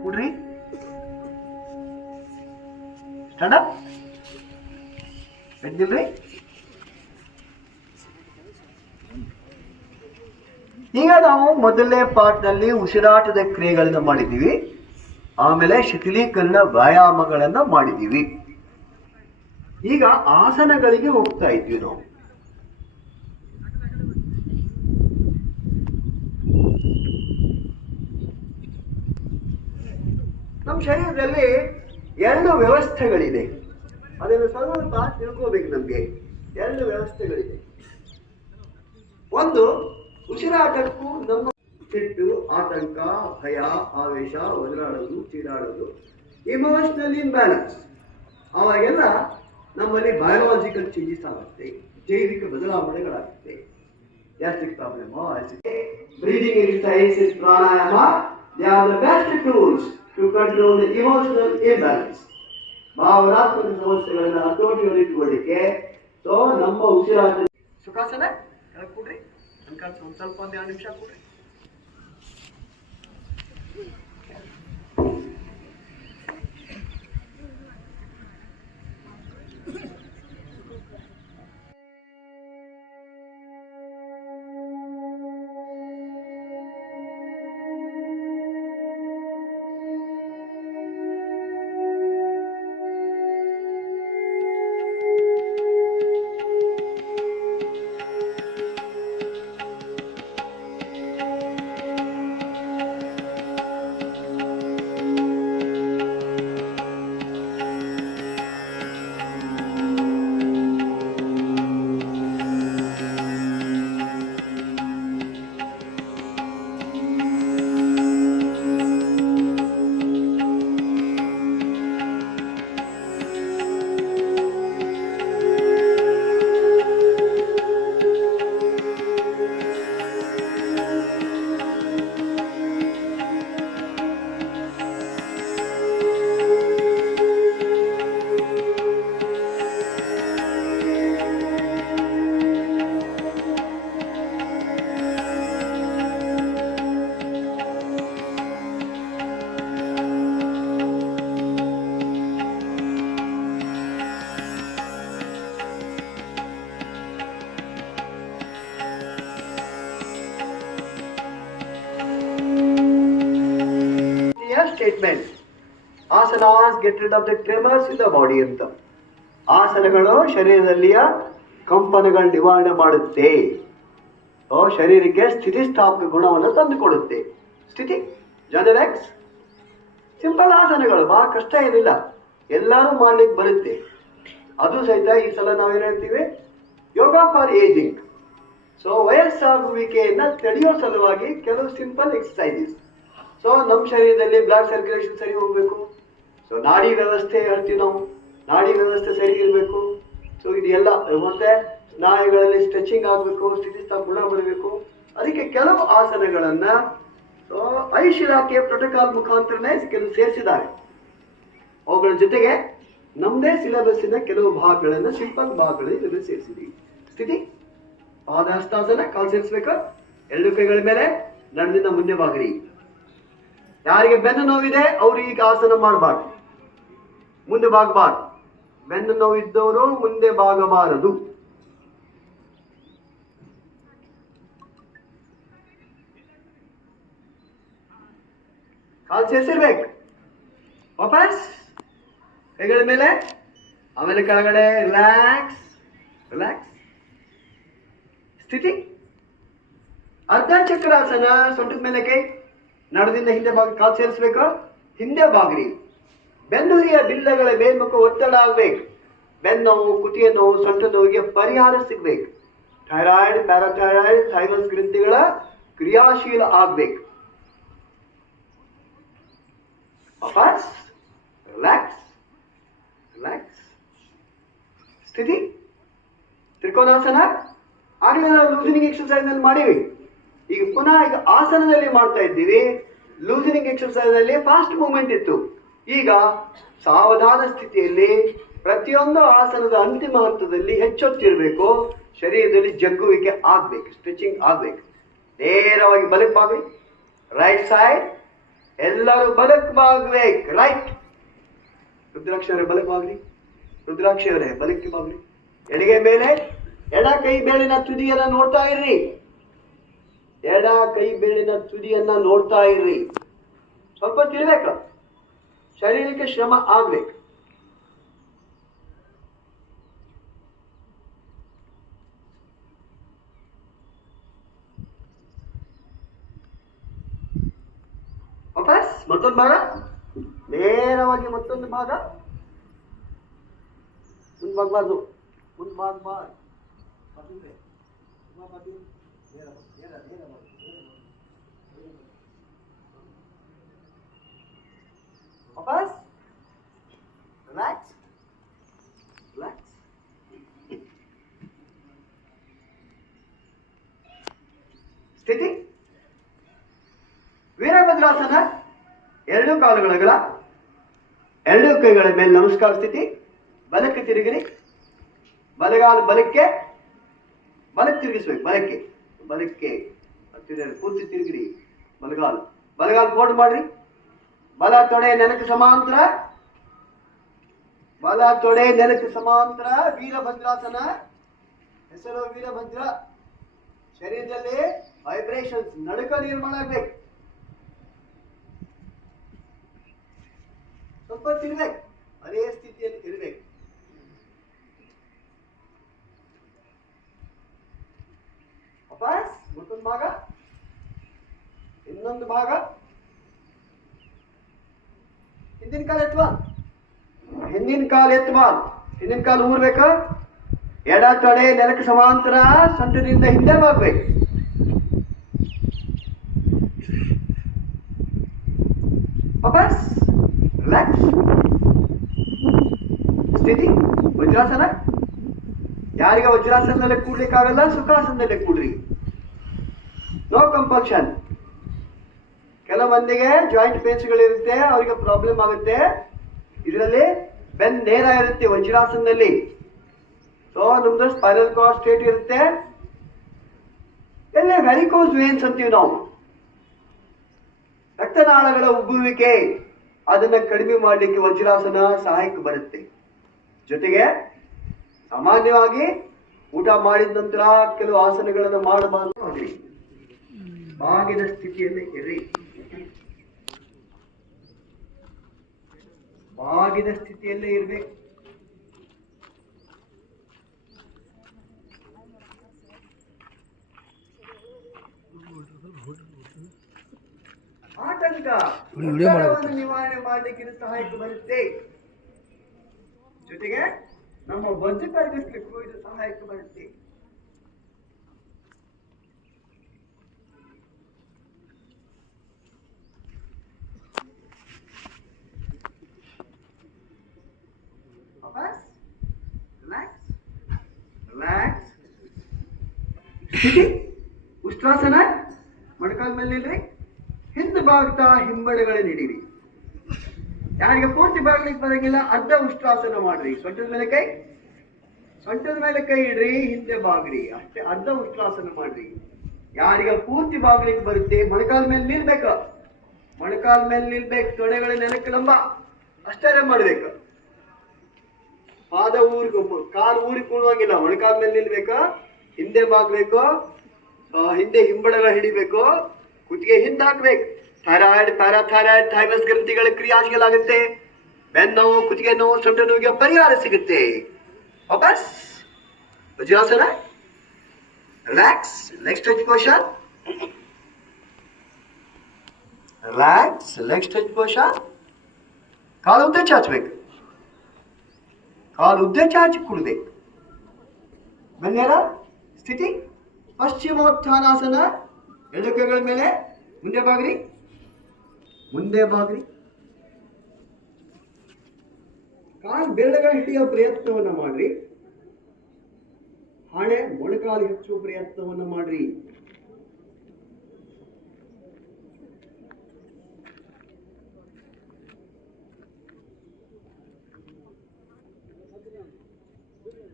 ಕೂಡ್ರಿ. Stand up. ಎದ್ದಿಲ್ರಿ. ಈಗ ನಾವು ಮೊದಲನೇ ಪಾಠದಲ್ಲಿ ಉಸಿರಾಟದ ಕ್ರಿಯೆಗಳನ್ನ ಮಾಡಿದ್ದೀವಿ. ಆಮೇಲೆ ಶಿಥಿಲೀಕರಣ ವ್ಯಾಯಾಮಗಳನ್ನ ಮಾಡಿದ್ದೀವಿ. ಈಗ ಆಸನಗಳಿಗೆ ಹೋಗ್ತಾ ಇದ್ವಿ ನಾವು. ನಮ್ಮ ಶರೀರದಲ್ಲಿ ಎರಡು ವ್ಯವಸ್ಥೆಗಳಿದೆ. ಅದನ್ನು ಸ್ವಲ್ಪ ತಿಳ್ಕೋಬೇಕು. ನಮಗೆ ಎರಡು ವ್ಯವಸ್ಥೆಗಳಿದೆ. ಒಂದು, ಉಸಿರಾಟಕ್ಕೂ ನಮ್ಮ ಸಿಟ್ಟು, ಆತಂಕ, ಭಯ, ಆವೇಶ, ಒದರಾಡೋದು, ಚೀರಾಡೋದು, ಇಮೋಷನಲ್ ಇಂಬ್ಯಾಲೆನ್ಸ್. ಅವಾಗೆಲ್ಲ ನಮ್ಮಲ್ಲಿ ಬಯೋಲಾಜಿಕಲ್ ಚೇಂಜಸ್ ಆಗುತ್ತೆ, ಜೈವಿಕ ಬದಲಾವಣೆಗಳಾಗುತ್ತೆ. Gastric problem, breathing exercise, pranayama, they are the best tools to control the emotional imbalance. ಭಾವನಾತ್ಮಕ ಸಮಸ್ಯೆಗಳನ್ನ ಹತೋಟಿಯಲ್ಲಿಟ್ಟುಕೊಳ್ಳಿಕ್ಕೆ. ಸೊ ನಮ್ಮ ಉಸಿರಾಟ. ಸುಖಾಸನ ಕೂಡ್ರಿ. ಒಂದು ಸ್ವಲ್ಪ ಒಂದು 2 ನಿಮಿಷ ಕೂಡ್ರಿ. Statement. Asanas get rid of the tremors in the body ಅಂತ. ಆಸನಗಳು ಶರೀರದಲ್ಲಿಯ ಕಂಪನಗಳ ನಿವಾರಣೆ ಮಾಡುತ್ತೆ. ಶರೀರಕ್ಕೆ ಸ್ಥಿತಿಸ್ಥಾಪಕ ಗುಣವನ್ನು ತಂದುಕೊಡುತ್ತೆ. ಸ್ಥಿತಿ. ಜನರೆಕ್ಸ್ ಸಿಂಪಲ್ ಆಸನಗಳು, ಬಹಳ ಕಷ್ಟ ಏನಿಲ್ಲ, ಎಲ್ಲರೂ ಮಾಡ್ಲಿಕ್ಕೆ ಬರುತ್ತೆ. ಅದು ಸಹಿತ ಈ ಸಲ ನಾವೇನು ಹೇಳ್ತೀವಿ, ಯೋಗ ಫಾರ್ ಏಜಿಂಗ್. ಸೊ ವಯಸ್ಸಾಗುವಿಕೆಯನ್ನ ತಡೆಯೋ ಸಲುವಾಗಿ ಕೆಲವು ಸಿಂಪಲ್ ಎಕ್ಸಸೈಸಸ್. ಸೊ ನಮ್ಮ ಶರೀರದಲ್ಲಿ ಬ್ಲಡ್ ಸರ್ಕ್ಯುಲೇಷನ್ ಸರಿ ಹೋಗ್ಬೇಕು. ಸೊ ನಾಡಿ ವ್ಯವಸ್ಥೆ ಹೇಳ್ತೀವಿ ನಾವು, ನಾಡಿ ವ್ಯವಸ್ಥೆ ಸರಿ ಇರಬೇಕು. ಸೊ ಇದೆಲ್ಲ ಮತ್ತೆ ಸ್ನಾಯುಗಳಲ್ಲಿ ಸ್ಟ್ರೆಚಿಂಗ್ ಆಗಬೇಕು, ಸ್ಥಿತಿಸ್ಥಾಪಕ ಗುಣ ಬರಬೇಕು. ಅದಕ್ಕೆ ಕೆಲವು ಆಸನಗಳನ್ನ ಆಯುಷ್ ಇಲಾಖೆಯ ಪ್ರೋಟೋಕಾಲ್ ಮುಖಾಂತರನೇ ಕೆಲವು ಸೇರಿಸಿದ್ದಾರೆ. ಅವುಗಳ ಜೊತೆಗೆ ನಮ್ಮದೇ ಸಿಲೆಬಸ್ಸಿನ ಕೆಲವು ಭಾಗಗಳನ್ನು, ಸಿಂಪಲ್ ಭಾಗಗಳಲ್ಲಿ ಇದನ್ನು ಸೇರಿಸಿದ್ದೀವಿ. ಸ್ಥಿತಿ. ಪಾದಹಸ್ತಾಸನ, ಕಾಲು ಸೇರಿಸ್ಬೇಕು. ಎರಡು ಕೈಗಳ ಮೇಲೆ ನಡೆದಿಂದ ಮುಂದೆ ಬಾಗ್ರಿ. ಯಾರಿಗೆ ಬೆನ್ನು ನೋವಿದೆ ಅವರು ಈಗ ಆಸನ ಮಾಡಬಾರ್ದು, ಮುಂದೆ ಬಾಗಬಾರ್ದು. ಬೆನ್ನು ನೋವಿದ್ದವರು ಮುಂದೆ ಬಾಗಬಾರದು. ಕಾಲು ಸೇರಿಸಿರ್ಬೇಕು. ವಾಪಸ್ ಕೈಗಳ ಮೇಲೆ, ಆಮೇಲೆ ಕೆಳಗಡೆ ರಿಲ್ಯಾಕ್ಸ್ ರಿಲ್ಯಾಕ್ಸ್ ಸ್ಥಿತಿ. ಅರ್ಧ ಚಕ್ರಾಸನ, ಸೊಂಟದ ಮೇಲೆ ಕೈ, ನಡದಿಂದ ಹಿಂದೆ ಬಾಗಿ ಕಾಲು ಸೇರಿಸ್ಬೇಕು. ಹಿಂದೆ ಬಾಗ್ರಿ. ಬೆನ್ನುರಿಯ ಬಿಲ್ಲಗಳ ಮೇಲ್ಮುಖ ಒತ್ತಡ ಆಗ್ಬೇಕು. ಬೆನ್ನೋವು, ಕುತಿಯ ನೋವು, ಸೊಂಟ ನೋವಿಗೆ ಪರಿಹಾರ ಸಿಗ್ಬೇಕು. ಥೈರಾಯ್ಡ್, ಪ್ಯಾರಾಥೈರಾಯ್ಡ್, ಥೈಮಸ್ ಗ್ರಂಥಿಗಳ ಕ್ರಿಯಾಶೀಲ ಆಗ್ಬೇಕು. ವಾಪಸ್ ರಿಲ್ಯಾಕ್ಸ್ ರಿಲ್ಯಾಕ್ಸ್ ಸ್ಥಿತಿ. ತ್ರಿಕೋನಾಸನ ಆಗಲೇ ನಾವು ಲೂಸನಿಂಗ್ ಎಕ್ಸರ್ಸೈಸ್ ನಲ್ಲಿ ಮಾಡೀವಿ. ಈಗ ಪುನಃ ಈಗ ಆಸನದಲ್ಲಿ ಮಾಡ್ತಾ ಇದ್ದೀವಿ. ಲೂಸನಿಂಗ್ ಎಕ್ಸರ್ಸೈಸ್ ಅಲ್ಲಿ ಫಾಸ್ಟ್ ಮೂವ್ಮೆಂಟ್ ಇತ್ತು. ಈಗ ಸಾವಧಾನ ಸ್ಥಿತಿಯಲ್ಲಿ ಪ್ರತಿಯೊಂದು ಆಸನದ ಅಂತಿಮ ಹಂತದಲ್ಲಿ ಹೆಚ್ಚೊತ್ತಿರಬೇಕು. ಶರೀರದಲ್ಲಿ ಜಗ್ಗುವಿಕೆ ಆಗ್ಬೇಕು, ಸ್ಟ್ರೆಚಿಂಗ್ ಆಗ್ಬೇಕು. ನೇರವಾಗಿ ಬಲಕ್ಕೆ ಬಾಗ್ರಿ. ರೈಟ್ ಸೈಡ್ ಎಲ್ಲರೂ ಬಲಕ್ಕೆ ಬಾಗ್ಬೇಕು. ರೈಟ್. ರುದ್ರಾಕ್ಷಿ ಅವರೇ ಬಲಕ್ಕೆ ಬಾಗ್ರಿ. ರುದ್ರಾಕ್ಷಿ ಅವರೇ ಬಲಕ್ಕೆ ಬಾಗ್ರಿ. ಎಡಗೆ ಮೇಲೆ, ಎಡ ಕೈ ಬೇಳಿನ ತುದಿಯನ್ನ ನೋಡ್ತಾ ಇರ್ರಿ. ಎಡ ಕೈ ಬೇಳಿನ ತುದಿಯನ್ನ ನೋಡ್ತಾ ಇರ್ರಿ. ಸ್ವಲ್ಪ ತಿರ್ಬೇಕು, ಶರೀರಕ್ಕೆ ಶ್ರಮ ಆಗ್ಬೇಕು. ವಾಪಸ್ ಮತ್ತೊಂದು ಭಾಗ, ನೇರವಾಗಿ ಮತ್ತೊಂದು ಭಾಗ. ಮುಂದಾಗಬಾರ್ದು, ಮುಂದಾಗಬಾರ್ದು. ವಾಪಸ್ ರಿಲ್ಯಾಕ್ಸ್ ರಿಲ್ಯಾಕ್ಸ್. ಸ್ಥಿತಿ. ವೀರಭದ್ರಾಸನ. ಎರಡು ಕಾಲುಗಳ, ಎರಡು ಕೈಗಳ ಮೇಲೆ ನಮಸ್ಕಾರ ಸ್ಥಿತಿ. ಬಲಕ್ಕೆ ತಿರುಗಿರಿ. ಬಲಗಾಲು ಬಲಕ್ಕೆ, ಬಲಕ್ಕೆ ತಿರುಗಿಸ್ಬೇಕು. ಬಲಕ್ಕೆ ಬಲಕ್ಕೆ ಪೂರ್ತಿ ತಿರುಗಿರಿ. ಬಲಗಾಲು ಬಲಗಾಲು ಫೋಲ್ಡ್ ಮಾಡ್ರಿ. ಬಲ ತೊಡೆ ನೆಲಕ್ಕೆ ಸಮಾಂತರ, ಬಲ ತೊಡೆ ನೆಲಕ್ಕೆ ಸಮಾಂತರ. ವೀರಭದ್ರಾಸನ. ಹೆಸರು ವೀರಭದ್ರ. ಶರೀರದಲ್ಲಿ ವೈಬ್ರೇಷನ್ಸ್, ನಡುಕ ನಿರ್ಮಾಣ ಆಗ್ಬೇಕು. ಸ್ವಲ್ಪ ತಿರ್ಬೇಕು, ಅದೇ ಸ್ಥಿತಿಯಲ್ಲಿ ಇರಬೇಕು. ವಾಪಸ್ ಮತ್ತೊಂದು ಭಾಗ, ಇನ್ನೊಂದು ಭಾಗ. ಹಿಂದಿನ ಕಾಲು ಎತ್ತಬಾರ್ದು, ಹಿಂದಿನ ಕಾಲು ಎತ್ತಬಾರ್ದು. ಹಿಂದಿನ ಕಾಲು ಊರ್ಬೇಕು. ಎಡ ತೊಡೆ ನೆಲಕ್ಕೆ ಸಮಾಂತರ, ಸೊಂಟದಿಂದ ಹಿಂದೆ ಬಾಗ್ಬೇಕು. ವಾಪಸ್ ರಿಲ್ಯಾಕ್ಸ್ ಸ್ಥಿತಿ. ವಜ್ರಾಸನ. ಯಾರಿಗೆ ವಜ್ರಾಸನದಲ್ಲೇ ಕೂಡ್ಲಿಕ್ಕಾಗಲ್ಲ, ಸುಖಾಸನದಲ್ಲೇ ಕೂಡ್ರಿ. No compulsion. ಕೆಲವೊಂದಿಗೆ ಜಾಯಿಂಟ್ ಪೇನ್ಸ್ಗಳಿರುತ್ತೆ, ಅವರಿಗೆ ಪ್ರಾಬ್ಲಮ್ ಆಗುತ್ತೆ. ಇದರಲ್ಲಿ ಬೆನ್ ನೇರ ಇರುತ್ತೆ ವಜ್ರಾಸನದಲ್ಲಿ. ಸೊ ನಮ್ದು ಸ್ಪೈರಲ್ ಕಾರ್ಡ್ ಸ್ಟ್ರೇಟ್ ಇರುತ್ತೆ. ಎಲ್ಲೇ ವೆರಿಕೋಸ್ ವೇನ್ಸ್ ಅಂತೀವಿ ನಾವು, ರಕ್ತನಾಳಗಳ ಉಬ್ಬುವಿಕೆ, ಅದನ್ನ ಕಡಿಮೆ ಮಾಡಲಿಕ್ಕೆ ವಜ್ರಾಸನ ಸಹಾಯಕ್ಕೆ ಬರುತ್ತೆ. ಜೊತೆಗೆ ಸಾಮಾನ್ಯವಾಗಿ ಊಟ ಮಾಡಿದ ನಂತರ ಕೆಲವು ಆಸನಗಳನ್ನು ಮಾಡಬಾರದು. ಬಾಗಿದ ಸ್ಥಿತಿಯಲ್ಲಿ ಇರಿ. ಬಾಗಿದ ಸ್ಥಿತಿಯಲ್ಲೇ ಇರ್ಬೇಕು. ಆತಂಕ ನಿವಾರಣೆ ಮಾಡಲಿಕ್ಕೆ ಇದು ಸಹಾಯಕ್ಕೆ ಬರುತ್ತೆ. ಜೊತೆಗೆ ನಮ್ಮ ಬೊಜ್ಜು ಕರಗಿಸ್ಲಿಕ್ಕೂ ಇದು ಸಹಾಯಕ್ಕೆ ಬರುತ್ತೆ. ರಿಲ್ಯಾಕ್ಸ್ ಸ್ಥಿತಿ. ಉಷ್ಟ್ರಾಸನ. ಮೊಣಕಾಲ ಮೇಲೆ ನಿಲ್ರಿ. ಹಿಂದೆ ಬಾಗ್ತಾ ಹಿಂಬಳೆಗಳೇ ನೀಡಿರಿ. ಯಾರಿಗೆ ಪೂರ್ತಿ ಬಾಗ್ಲಿಕ್ಕೆ ಬರಂಗಿಲ್ಲ, ಅರ್ಧ ಉಷ್ಟ್ರಾಸನ ಮಾಡ್ರಿ. ಸೊಂಟದ ಮೇಲೆ ಕೈ, ಸೊಂಟದ ಮೇಲೆ ಕೈ ಇಡ್ರಿ, ಹಿಂದೆ ಬಾಗ್ರಿ, ಅಷ್ಟೇ. ಅರ್ಧ ಉಷ್ಟ್ರಾಸನ ಮಾಡ್ರಿ. ಯಾರಿಗ ಪೂರ್ತಿ ಬಾಗ್ಲಿಕ್ಕೆ ಬರುತ್ತೆ ಮೊಣಕಾಲ ಮೇಲೆ ನಿಲ್ಬೇಕು, ಮೊಣಕಾಲ ಮೇಲೆ ನಿಲ್ಬೇಕು, ತೊಡೆಗಳ ನೆಲಕ್ಕೆ ಲಂಬ, ಅಷ್ಟೇ ಮಾಡ್ಬೇಕು. ಪಾದ ಕಾಲು ಊರಿ ಕೂಡುವಂಗಿಲ್ಲ, ಮೊಣಕಾಲ ಮೇಲೆ ನಿಲ್ಬೇಕು, ಹಿಂದೆ ಬಾಗ್ಬೇಕು, ಹಿಂದೆ ಹಿಂಬಳಗಳ ಹಿಡಿಬೇಕು, ಕುತ್ತಿಗೆ ಹಿಂದೆ ಹಾಕ್ಬೇಕು. ಥೈರಾಯ್ಡ್, ಪ್ಯಾರಾಥೈರಾಯ್ಡ್, ಥೈಮಸ್ ಗ್ರಂಥಿಗಳ ಕ್ರಿಯಾಶೀಲಾಗುತ್ತೆ. ಬೆನ್ನು ನೋವು, ಕುತ್ತಿಗೆ ನೋವು, ಸೊಂಟ ನೋವಿಗೆ ಪರಿಹಾರ ಸಿಗುತ್ತೆ. ವಾಪಸ್ vajrasana. Relax. Leg stretch position. Relax. Leg stretch position. ಕಾಲು ಉದ್ದ ಚಾಚಬೇಕು, ಕಾಲು ಉದ್ದ ಚಾಚಿ ಕುಡ್ಬೇಕು. ಬೆನ್ನೇರ ಸ್ಥಿತಿ. ಪಶ್ಚಿಮೋತ್ಥಾನಾಸನ. ಎರಡು ಕೈಗಳ ಮೇಲೆ ಮುಂದೆ ಬಾಗ್ರಿ, ಮುಂದೆ ಬಾಗ್ರಿ. ಕಾಲು ಬೆರಳುಗಳ ಹಿಡಿಯೋ ಪ್ರಯತ್ನವನ್ನ ಮಾಡ್ರಿ. ಹಣೆ ಮೊಣಕಾಲು ಹೆಚ್ಚುವ ಪ್ರಯತ್ನವನ್ನ ಮಾಡ್ರಿ.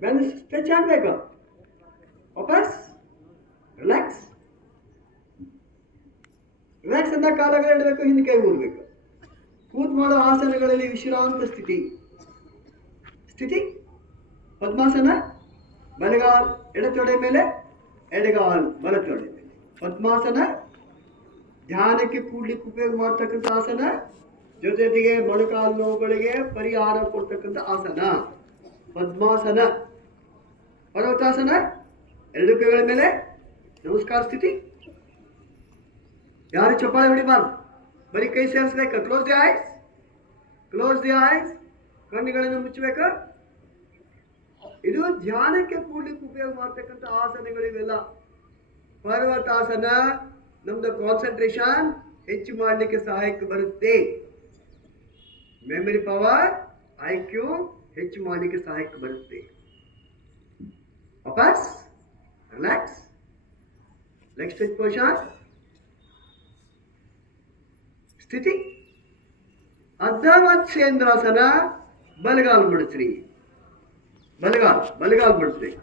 ಬೆನ್ನು ಸ್ಟ್ರೆಚ್ ಆಗ್ಬೇಕು. ವಾಪಸ್ ರಿಲ್ಯಾಕ್ಸ್. ರಿಲ್ಯಾಕ್ಸ್ ಅಂತ ಕಾಲಗಳು ಇಡಬೇಕು, ಹಿಂದೆ ಕೈ ಊರ್ಬೇಕು. ಕೂತ್ ಮಾಡೋ ಆಸನಗಳಲ್ಲಿ ವಿಶ್ರಾಂತ ಸ್ಥಿತಿ. ಪದ್ಮಾಸನ. ಬಲಗಾಲ್ ಎಡತೊಡೆ ಮೇಲೆ, ಎಡಗಾಲ್ ಬಲತೊಡೆ ಮೇಲೆ. ಪದ್ಮಾಸನ ಧ್ಯಾನಕ್ಕೆ ಕೂಡ್ಲಿಕ್ಕೆ ಉಪಯೋಗ ಮಾಡ್ತಕ್ಕಂಥ ಆಸನ, ಜೊತೆಗೆ ಮೊಣಕಾಲು ನೋವುಗಳಿಗೆ ಪರಿಹಾರ ಕೊಡ್ತಕ್ಕಂಥ ಆಸನ ಪದ್ಮಾಸನ. ಪರ್ವತಾಸನ. ಎರಡು ಕೈಗಳ ಮೇಲೆ ನಮಸ್ಕಾರ ಸ್ಥಿತಿ. ಯಾರು ಚಪ್ಪಾಳೆ ಹೊಡಿಬಾರ್ದು, ಬರೀ ಕೈ ಸೇರಿಸ್ಬೇಕು. Close the eyes, close the eyes. ಕಣ್ಣುಗಳನ್ನು ಮುಚ್ಚಬೇಕು. ಇದು ಧ್ಯಾನಕ್ಕೆ ಕೂಡ್ಲಿಕ್ಕೆ ಉಪಯೋಗ ಮಾಡ್ತಕ್ಕಂಥ ಆಸನಗಳಿವೆಲ್ಲ. ಪರ್ವತಾಸನ ನಮ್ದು ಕಾನ್ಸಂಟ್ರೇಷನ್ ಹೆಚ್ಚು ಮಾಡಲಿಕ್ಕೆ ಸಹಾಯಕ್ಕೆ ಬರುತ್ತೆ. ಮೆಮರಿ ಪವರ್, IQ ಹೆಚ್ಚು ಮಾಡಲಿಕ್ಕೆ ಸಹಾಯಕ್ಕೆ ಬರುತ್ತೆ. ವಾಪಸ್ ರಿಲ್ಯಾಕ್ಸ್. Leg stretch Poshan. ಸ್ಥಿತಿ. ಅರ್ಧ ಮತ್ಸ್ಯೇಂದ್ರಾಸನ. ಬಲಗಾಲ್ ಬಿಡಿಸ್ರಿ, ಬಲಗಾಲ್ ಬಿಡಿಸ್ಬೇಕು.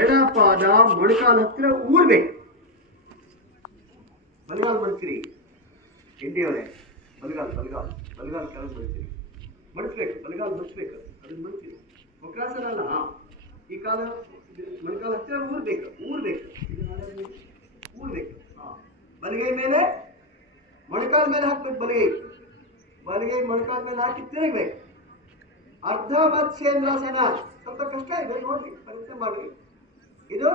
ಎಡ ಪಾದ ಮೊಣಕಾಲ ಹತ್ತಿರ ಊರ್ಬೇಕು. ಬಲಗಾಲ್ ಬಿಡಿಸ್ರಿ. ಇಂಡಿಯವರೇ ಬಲಗಾಲ್ ಕೆಳಗೆ ಬಿಡಿಸ್ರಿ. ಮಡಿಸ್ಬೇಕು, ಬಲಗಾಲ್ ಮಡಿಸ್ಬೇಕು, ಅದನ್ನ ಮಡಿಸ್ರಿ. ವಕ್ರಾಸನ ಅಲ್ಲ. ಈ ಕಾಲ ಮೊಣಕಾಲ ಹತ್ತಿರ ಊರ್ಬೇಕು. ಬಲಗೈ ಮೇಲೆ ಮೊಣಕಾಲ ಮೇಲೆ ಹಾಕ್ಬೇಕು. ಬಲಗೈ ಮೊಣಕಾಲ ಮೇಲೆ ಹಾಕಿ ತಿರುಗ್ಬೇಕು. ಅರ್ಧ ಮತ್ಸ್ಯೇಂದ್ರಾಸನ. ಸ್ವಲ್ಪ ಕಷ್ಟ ಇದೆ, ನೋಡ್ರಿ, ಪ್ರಯತ್ನ ಮಾಡ್ರಿ. ಇದು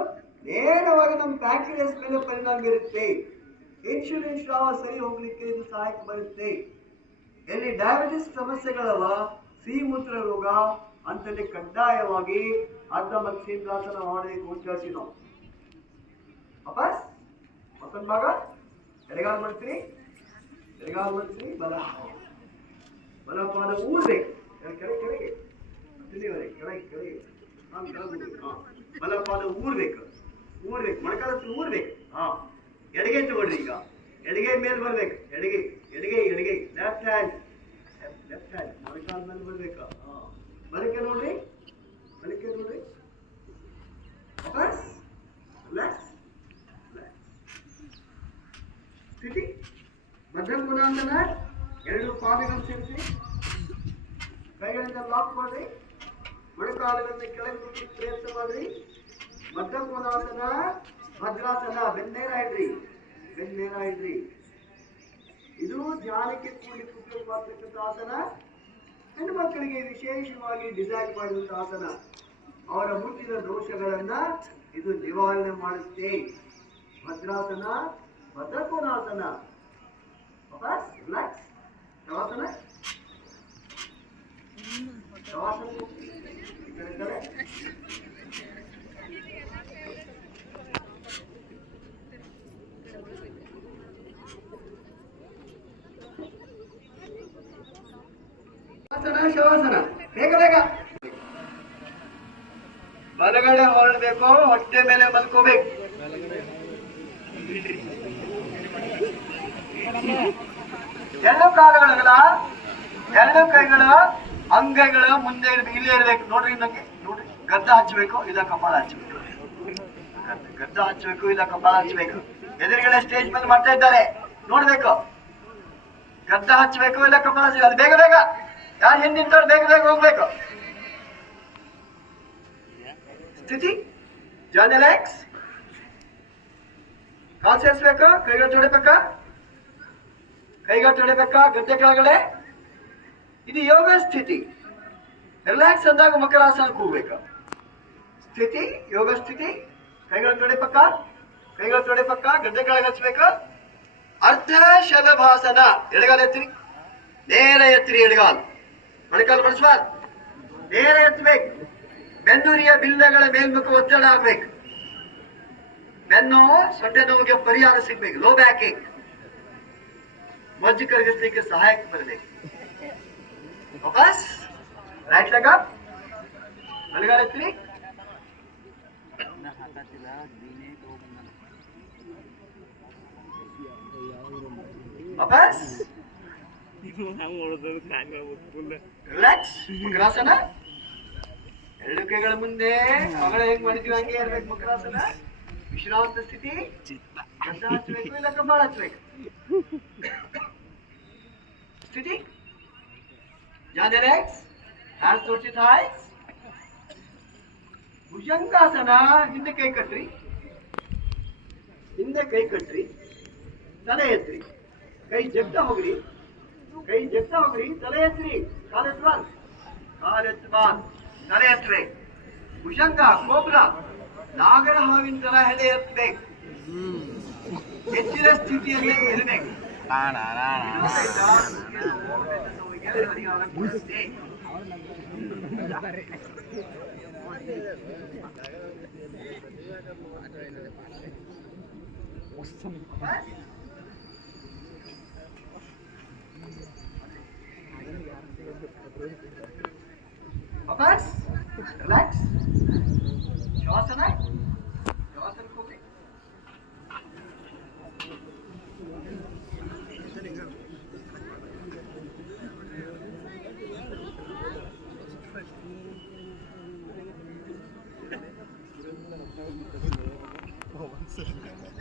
ನೇರವಾಗಿ ನಮ್ಮ ಪ್ಯಾಂಕ್ರಿಯಾಸ್ ಮೇಲೆ ಪರಿಣಾಮ ಬೀರುತ್ತೆ. ಇನ್ಸುಲಿನ್ ಸ್ರಾವ ಸರಿ ಹೋಗ್ಲಿಕ್ಕೆ ಇದು ಸಹಾಯಕ ಬರುತ್ತೆ. ಎಲ್ಲಿ ಡಯಾಬಿಟಿಸ್ ಸಮಸ್ಯೆಗಳವ, ಸಿಹಿ ಮೂತ್ರ ರೋಗ ಅಂತಲ್ಲಿ ಕಡ್ಡಾಯವಾಗಿ ಅರ್ಧ ಮತ್ಸ್ಯೇಂದ್ರಾಸನ ಮಾಡಬೇಕು ಅಂತ ಹೇಳ್ತೀವಿ ನಾವು. ವಾಪಸ್ ಮತ್ತೊಂದು ಭಾಗ. ಎಡಗಾಲ್ ಮಾಡ್ತೀರಿ, ಬಲ ಪಾದ ಊರ್ಬೇಕು. ಕೆಳಗೆ ಬಲ ಪಾದ ಊರ್ಬೇಕು. ಮೊಣಕಾಲ ಊರ್ಬೇಕು. ಎಡಗೈ ತಗೊಳ್ರಿ. ಈಗ ಎಡಗೈ ಮೇಲೆ ಬರ್ಬೇಕು. ಎಡಗೈ ಲೆಫ್ಟ್ ಹ್ಯಾಂಡ್ ಮೊಣಕಾಲ ಮೇಲೆ ಬರ್ಬೇಕು. ಬಲಕ್ಕೆ ನೋಡ್ರಿ. ವಾಪಸ್ ರಿಲ್ಯಾಕ್ಸ್. ಸ್ಥಿತಿ. ಮಧ್ಯಮ ಗುಣಾಸನ. ಎರಡು ಪಾದಗಳನ್ನು ಸೇರಿಸಿ ಕೈಗಳಿಂದ ಲಾಕ್ ಮಾಡ್ರಿ. ಮೊಣಕಾಲುಗಳನ್ನು ಕೆಳಗೆ ಮುಟ್ಟಿ ಪ್ರಯತ್ನ ಮಾಡ್ರಿ. ಮಧ್ಯಮ ಗುಣಾಸನ. ಭದ್ರಾಸನ. ಬೆನ್ನೇರ ಇಡ್ರಿ. ಇದು ಧ್ಯಾನಕ್ಕೆ ಕೂಡಲಿಕ್ಕೆ ಉಪಯೋಗ ಮಾಡತಕ್ಕಂಥ ಆಸನ. ಹೆಣ್ಣು ಮಕ್ಕಳಿಗೆ ವಿಶೇಷವಾಗಿ ಡಿಸೈನ್ ಮಾಡಿದಂಥ ಆಸನ. ಅವರ ಹುಟ್ಟಿದ ದೋಷಗಳನ್ನ ಇದು ನಿವಾರಣೆ ಮಾಡುತ್ತೆ. ಭದ್ರಾಸನ, ಭದ್ರಕೋನಾಸನ. ವಾಪಸ್ ರಿಲ್ಯಾಕ್ಸ್. ಶವಾಸನ. ಶವಾಸನ. ಬೇಗ ಬಲಗಡೆ ಹೊರಡಬೇಕು. ಹೊಟ್ಟೆ ಮೇಲೆ ಮಲ್ಕೋಬೇಕು. ಎರಡು ಕಾಲುಗಳ, ಎರಡು ಕೈಗಳ ಅಂಗೈಗಳ ಮುಂದೆ ಇಲ್ಲೇ ಇರ್ಬೇಕು. ನೋಡ್ರಿ, ನಂಗೆ ನೋಡ್ರಿ. ಗದ್ದ ಹಚ್ಚಬೇಕು ಇಲ್ಲ ಕಪಾಳ ಹಚ್ಚಬೇಕು, ಗದ್ದ ಹಚ್ಚಬೇಕು ಇಲ್ಲ ಕಪಾಳ ಹಚ್ಚಬೇಕು. ಎದುರುಗಡೆ ಸ್ಟೇಜ್ ಮೇಲೆ ಮಾಡ್ತಾ ಇದ್ದಾರೆ, ನೋಡ್ಬೇಕು. ಗದ್ದ ಹಚ್ಚಬೇಕು ಇಲ್ಲ ಕಪಾಳ ಹಚ್ಚಬೇಕು, ಅದು ಬೇಗ ಬೇಗ. ಯಾರು ಹಿಂದೆ ನಿಂತವ್ರು ಬೇಗ ಬೇಗ ಹೋಗ್ಬೇಕು. ಸ್ಥಿತಿ, ಜಾನ್ ರಿಲ್ಯಾಕ್ಸ್. ಕಾಲ್ ಸೇರಿಸ್ಬೇಕಾ, ಕೈಗಳು ತೊಡಿಬೇಕಾ, ಕೈಗಳು ತೊಡಿಬೇಕಾ ಗದ್ದೆ ಕೆಳಗಡೆ. ಇದು ಯೋಗ ಸ್ಥಿತಿ. ರಿಲ್ಯಾಕ್ಸ್ ಅಂದಾಗ ಮಕರಾಸನಕ್ಕೆ ಹೋಗ್ಬೇಕು. ಸ್ಥಿತಿ, ಯೋಗ ಸ್ಥಿತಿ. ಕೈಗಳು ತೊಡಿಪಕ್ಕ, ಕೈಗಳು ತೊಡಿಪಕ್ಕ, ಗದ್ದೆ ಕೆಳಗೆ ಹಚ್ಬೇಕು. ಅರ್ಧ ಶಲಭಾಸನ. ಎಡಗಾಲ ಎತ್ತಿರಿ, ನೇರ ಎತ್ತಿರಿ ಎಡಗಾಲ್, ಮೊಣಕಾಲು ಮಡಿಸ್ಬಾರ್ದು, ನೇರ ಎತ್ತಬೇಕು. ಬೆನ್ನುರಿಯ ಬಿಲ್ಲಗಳ ಮೇಲ್ಮುಖ ಒತ್ತಡ ಆಗ್ಬೇಕು. ಬೆನ್ನು ಸೊಂಟೆ ನೋವಿಗೆ ಪರಿಹಾರ ಸಿಗ್ಬೇಕು. ಲೋ ಬ್ಯಾಕಿಂಗ್ ಮಜ್ಜು ಕರಗಿಸ್ಲಿಕ್ಕೆ ಸಹಾಯಕ ಬರಬೇಕು. ವಾಪಸ್ ರೈಟ್ ಲೆಗ್ ಅಪ್, ಬಲಗಾಲ ಎತ್ತಿರಿ. ವಾಪಸ್ ರಿಲ್ಯಾಕ್ಸ್. ಮಕರಾಸನ. ಎರಡು ಕೈಗಳ ಮುಂದೆ ಮಗಳ ಹೆಂಗ್ ಮಾಡಿದ್ವಿ ಹಂಗೆ ಇರ್ಬೇಕು. ಮಕರಾಸನ ವಿಶ್ರಾಂತ ಸ್ಥಿತಿ. ಗದ್ದ ಹಚ್ಚಬೇಕು ಇಲ್ಲ ಕಪಾಳ ಹಚ್ಚಬೇಕು. ಸ್ಥಿತಿ, ಜಾನ್ relax. Hands towards your thighs. Bhujangasana. ಹಿಂದೆ ಕೈ ಕಟ್ರಿ, ಹಿಂದೆ ಕೈ ಕಟ್ರಿ, ತಲೆ ಎತ್ರಿ, ಕೈ ಜಗ್ತಾ ಹೋಗ್ರಿ, ಕೈ ಜಗ್ತಾ ಹೋಗ್ರಿ, ತಲೆ ಎತ್ರಿ. ಕಾಲು ಎತ್ತಬಾರ್ದು, ಕಾಲು ಎತ್ತಬಾರ್ದು, ತಲೆ ಎತ್ತಬೇಕು. ಭುಜಂಗ, ಕೋಬ್ರ, ನಾಗರ ಹಾವಿನ ತರ ಹೆಡೆ ಎತ್ತಬೇಕು. ಎಚ್ಚಿನ ಸ್ಥಿತಿಯಲ್ಲಿ ಇರಬೇಕು. ವಾಪಸ್ ರಿಲ್ಯಾಕ್ಸ್. ಶ್ವಾಸನ, ಶ್ವಾಸನ ಹೋಗ್ರಿ.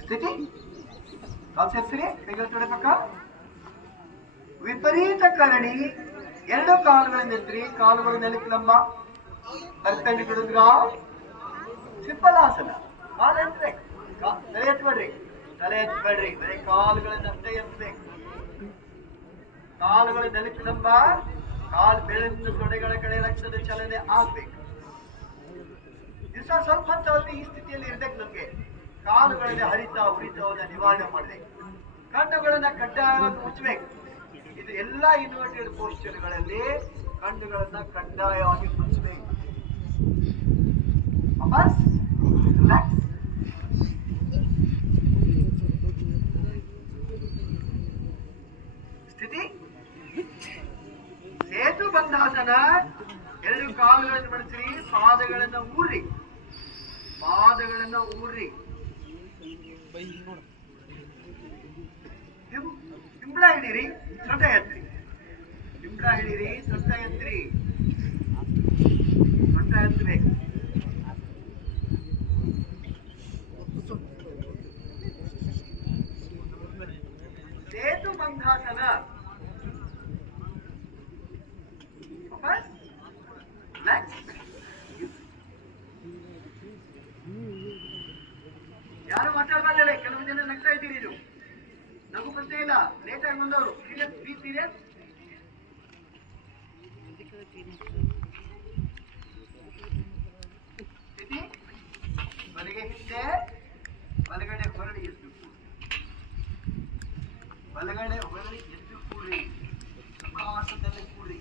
ಸ್ಥಿತಿ, ಕಾಲ್ ಸೇರಿಸಿರಿ, ಕೈಗಳು ತೊಡಬೇಕ. ವಿಪರೀತ ಕರಣಿ. ಎರಡು ಕಾಲುಗಳಿಂದ ಎತ್ತಿರಿ, ಕಾಲುಗಳು ನೆಲಕ್ಕೆ ಲಂಬ, ಪರ್ಪೆಂಡಿಕ್ಯುಲರ್ ಗ್ರೌಂಡ್. ಸಿಂಪಲಾಸನ. ಕಾಲು ಎತ್ತಬೇಕು, ತಲೆ ಎತ್ತಬೇಡ್ರಿ, ತಲೆ ಎತ್ತಬೇಡ್ರಿ, ಬರೀ ಕಾಲುಗಳನ್ನು ಅಷ್ಟೇ ಎತ್ತಬೇಕು. ಕಾಲುಗಳು ನೆಲಕ್ಕೆ ಲಂಬ, ಕಾಲು ಬೆಳೆದ ತೊಡೆಗಳ ಕಡೆ ರಕ್ತದ ಚಲನೆ ಆಗ್ಬೇಕು. ದಿವಸ ಸ್ವಲ್ಪ ಹೊತ್ತಲ್ಲಿ ಈ ಸ್ಥಿತಿಯಲ್ಲಿ ಇರ್ಬೇಕು. ನಮ್ಗೆ ಕಾಲುಗಳಲ್ಲಿ ಹರಿತ ಉರಿತವನ್ನ ನಿವಾರಣೆ ಮಾಡಬೇಕು. ಕಣ್ಣುಗಳನ್ನ ಕಡ್ಡಾಯವಾಗಿ ಮುಚ್ಚಬೇಕು. ಇದು ಎಲ್ಲ ಇನ್ವರ್ಟೆಡ್ ಪೋಸ್ಚರ್ಗಳಲ್ಲಿ ಕಣ್ಣುಗಳನ್ನ ಕಡ್ಡಾಯವಾಗಿ ಮುಚ್ಚಬೇಕು. ವಾಪಸ್ ರಿಲ್ಯಾಕ್ಸ್. ಸ್ಥಿತಿ, ಸೇತು ಬಂಧಾಸನ. ಎರಡು ಕಾಲುಗಳನ್ನು ಮಡಿಸಿರಿ, ಪಾದಗಳನ್ನ ಊರ್ರಿ, ಪಾದಗಳನ್ನ ಊರ್ರಿ. ಹಿಂಬಳ ಹಿಡೀರಿ, ಸೊಂಟ ಎತ್ತಿರಿ, ಹಿಂಬಳ ಹಿಡೀರಿ, ಸೊಂಟ ಎತ್ತಿರಿ, ಸೊಂಟ ಎತ್ತಬೇಕು. ಸೇತು ಬಂಧಾಸನ. ವಾಪಸ್ ರಿಲ್ಯಾಕ್ಸ್. ಯಾರು ಮಾತಾಡಬಾರ್ದಲ್ಲ, ಕೆಲವು ಜನ ನಗ್ತಾ ಇದ್ದೀರಿ. ಇದು ನಗು ಪ್ರಶ್ನೆ ಇಲ್ಲ. ಲೇಟ್ ಆಗಿ ಬಂದವರು ಸೀರಿಯಸ್, ಬಿ ಸೀರಿಯಸ್. ಸ್ಥಿತಿ, ಬಲಗೆ ಹಿಂದೆ, ಬಲಗಡೆ ಹೊರಳಿ ಎದ್ದು ಕೂಡಿ, ಬಲಗಡೆ ಹೊರಳಿ ಎದ್ದು ಕೂಡಿ, ಸುಖಾಸನದಲ್ಲಿ ಕೂಡಿ.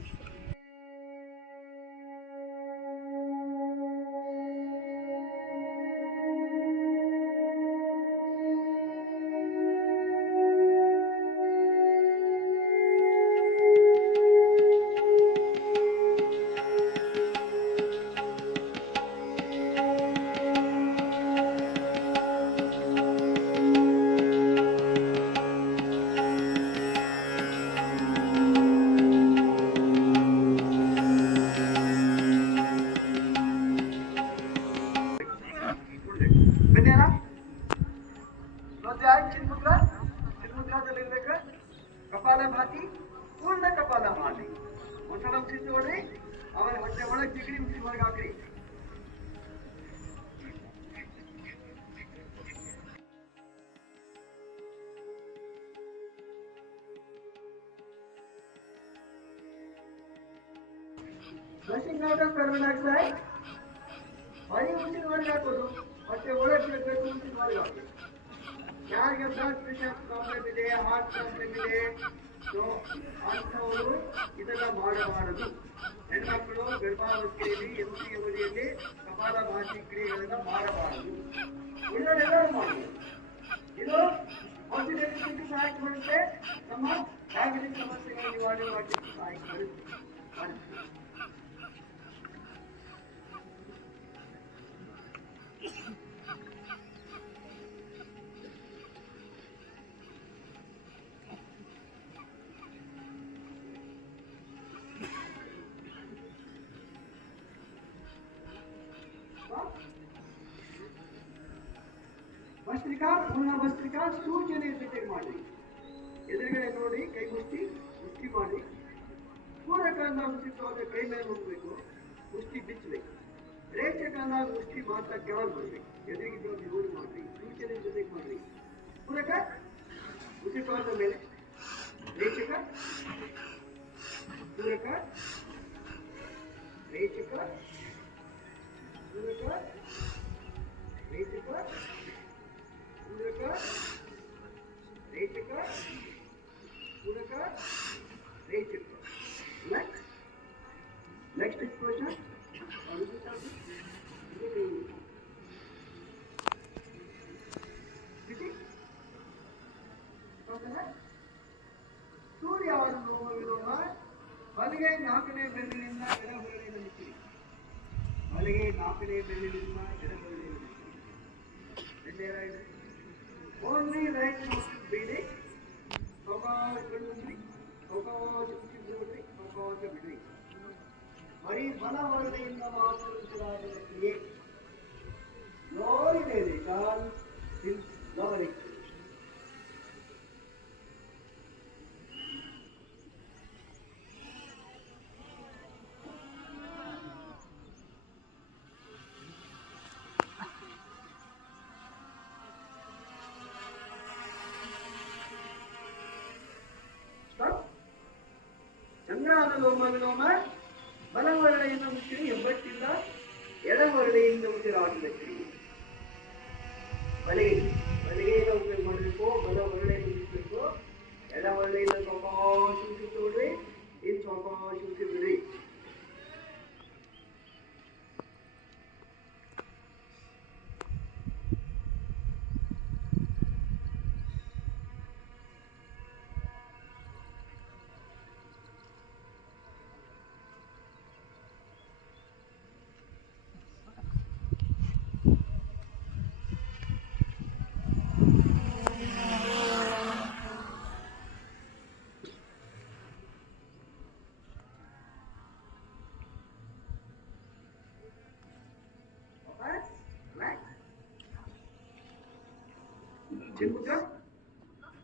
ಬೆನ್ನೇನ ಚಿನ್ಮುದ್ರ ಚಿನ್ಮುದ್ರದಲ್ಲಿರ್ಬೇಕ ಕಪಾಲ ಭಾತಿ ಪೂರ್ಣ ಕಪಾಲ ಮಾಡಿ ಒಂದ್ಸಲ ಉಸಿರು ನೋಡ್ರಿ ಆಮೇಲೆ ಹೊಟ್ಟೆ ಒಳಗೆ ಜಿಗಿರಿ ಉಸಿರು ಹೊರಗೆ ಹಾಕ್ರಿ Flushing out of carbon dioxide. Why you using one hakodu? But the water is going to use one hakodu. ಯಾರಿಗೆ ಬ್ಲಡ್ ಪ್ರೆಷರ್ ಪ್ರಾಬ್ಲಮ್ ಇದೆ, ಹಾರ್ಟ್ ಪ್ರಾಬ್ಲಮ್ ಇದೆ, ಸೊ ಅಂಥವರು ಇದೆಲ್ಲ ಮಾಡಬಾರದು. ಹೆಣ್ಮಕ್ಕಳು ಗರ್ಭಾವಸ್ಥೆಯಲ್ಲಿ ಎಮ್ಸಿ ಅವಧಿಯಲ್ಲಿ ಕಪಾಲ ಭಾತಿ ಕ್ರಿಯೆಗಳನ್ನ ಮಾಡಬಾರದು. ಉಳಿದವರೆಲ್ಲರೂ ಮಾಡಬಹುದು. ಇದು ಔಷಧಿ ಸಹಾಯ ಮಾಡುತ್ತೆ, ನಮ್ಮ ಡಯಾಬಿಟಿಸ್ ಸಮಸ್ಯೆಗಳ ನಿವಾರಣೆ ಮಾಡಲಿಕ್ಕೆ ಸಹಾಯ ಮಾಡುತ್ತೆ. ಭಸ್ತ್ರಿಕಾ ಪೂರ್ಣ ಭಸ್ತ್ರಿಕಾ ಸೂಚನೆ ಜೊತೆಗೆ ಮಾಡಿ. ಎದುರುಗಡೆ ನೋಡಿ, ಕೈ ಮುಷ್ಟಿ ಮಾಡಿ. ಪೂರಕಂದ ಮುಷ್ಟಿ ಕೈ ಮೇಲೆ ಹೋಗ್ಬೇಕು, ಮುಷ್ಟಿ ಬಿಚ್ಚಬೇಕು. ರೇಚಕಂದ ಮುಷ್ಟಿ ಮಾತ್ರ ಕೆಳಗೆ ಬರ್ಬೇಕು. ಎದುರಿಗೆ ನೋಡಿ ಮಾಡ್ರಿ, ಸೂಚನೆ ಜೊತೆಗೆ ಮಾಡ್ರಿ. ಪೂರಕ ಮುಷ್ಟಿಕಾದ ಮೇಲೆ ರೇಚಕ, ಪೂರಕ ರೇಚಕ, ಪೂರಕ ರೇಚಕ, ಪೂರಕ ರೇಚಕ, ಪೂರಕ ರೇಚಕ. Next expression. ಸೂರ್ಯವನ್ನು ವಿಲೋಮ ಬಲಿಗೆ 4ನೇ ಬೆರಳಿನಿಂದ ಎಡಬೆರಳಿನ ಮುಚ್ಚಿರಿ. ಬಲಿಗೆ 4ನೇ ಬೆರಳಿನಿಂದ ಎಡಬೆರಳಿನ ಮುಚ್ಚಿರಿ. Only right mouth is bleeding. ಅವಕಾಶ ಬಿಡ್ರಿ, ಅವಕಾಶ ಬಿಡ್ರಿ, ಅವಕಾಶ ಬಿಡ್ರಿ. ಬರೀ ಬಲವರ್ಣೆಯಿಂದ ಮಾತ್ರ ಉಸಿರಾಟದ ಕ್ರಿಯೆ. ನೋಡಿ ಮೇಲೆ ಕಾಲ್ ಲವರಿ. ಚಂದ್ರಾನ ಲೋಮ ಬಲವರ್ಣೆಯಿಂದ ಮುಚ್ಚಿರಿ, ಹೆಬ್ಬಟ್ಟಿಂದ ಎಡವರ್ಣೆಯಿಂದ ಉಸಿರಾಟದ ಕ್ರಿಯೆ. ಬಲಗೈಯಿಂದ ಉಪಯೋಗ ಮಾಡಬೇಕು, ಬಲವರ್ಣೆಯಿಂದ ಮುಚ್ಚಬೇಕು. ಎಡವರ್ಣೆಯಿಂದ ಸಾವಕಾಶ ಉಸಿರು ತಗೊಳ್ರಿ, ಇನ್ನು ಸಾವಕಾಶ ಉಸಿರು ಬಿಡ್ರಿ.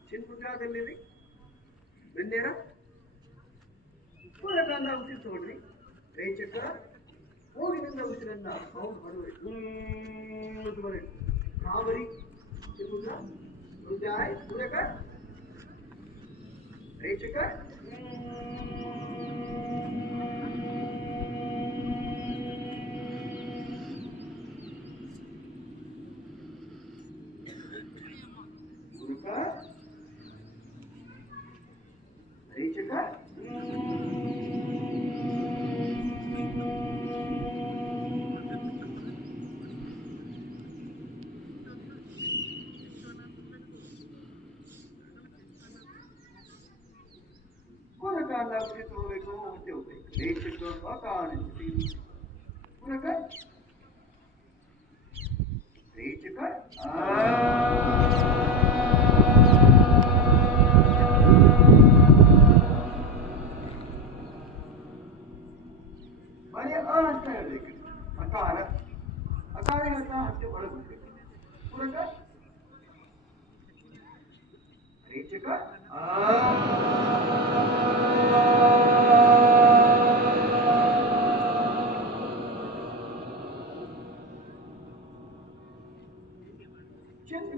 ಚಿನ್ಮುದ್ರದಲ್ಲಿ ಬೆನ್ನೇರ ಪೂರಕಂದ ಉಸಿರು ತಗೊಳ್ರಿ. ರೇಚಕ ಮೂಗಿನಿಂದ ಉಸಿರನ್ನ ಸೌಂಡ್ ಮಾಡಬೇಕು, ಬರಬೇಕು. ಕಾವರಿ ಚಿನ್ಮುದ್ರ, ಹೃದಯ ಪೂರಕ ರೇಚಕ, ರೇಚಕ, ಪೂರಕ ಉಸಿರು ತಗೋಬೇಕು, ಮತ್ತೆ ಹೋಗ್ಬೇಕು. ರೇಚಕ ಪೂರಕ ರೇಚಕ, ಬರೀ ಅಂತ ಹೇಳ್ಬೇಕು. ಅಕಾರ ಅಕಾರಗಳನ್ನ ಹತ್ತೆ ಒಳಗೆ ಬಿಡ್ಬೇಕು. ಪೂರಕ ರೇಚಕ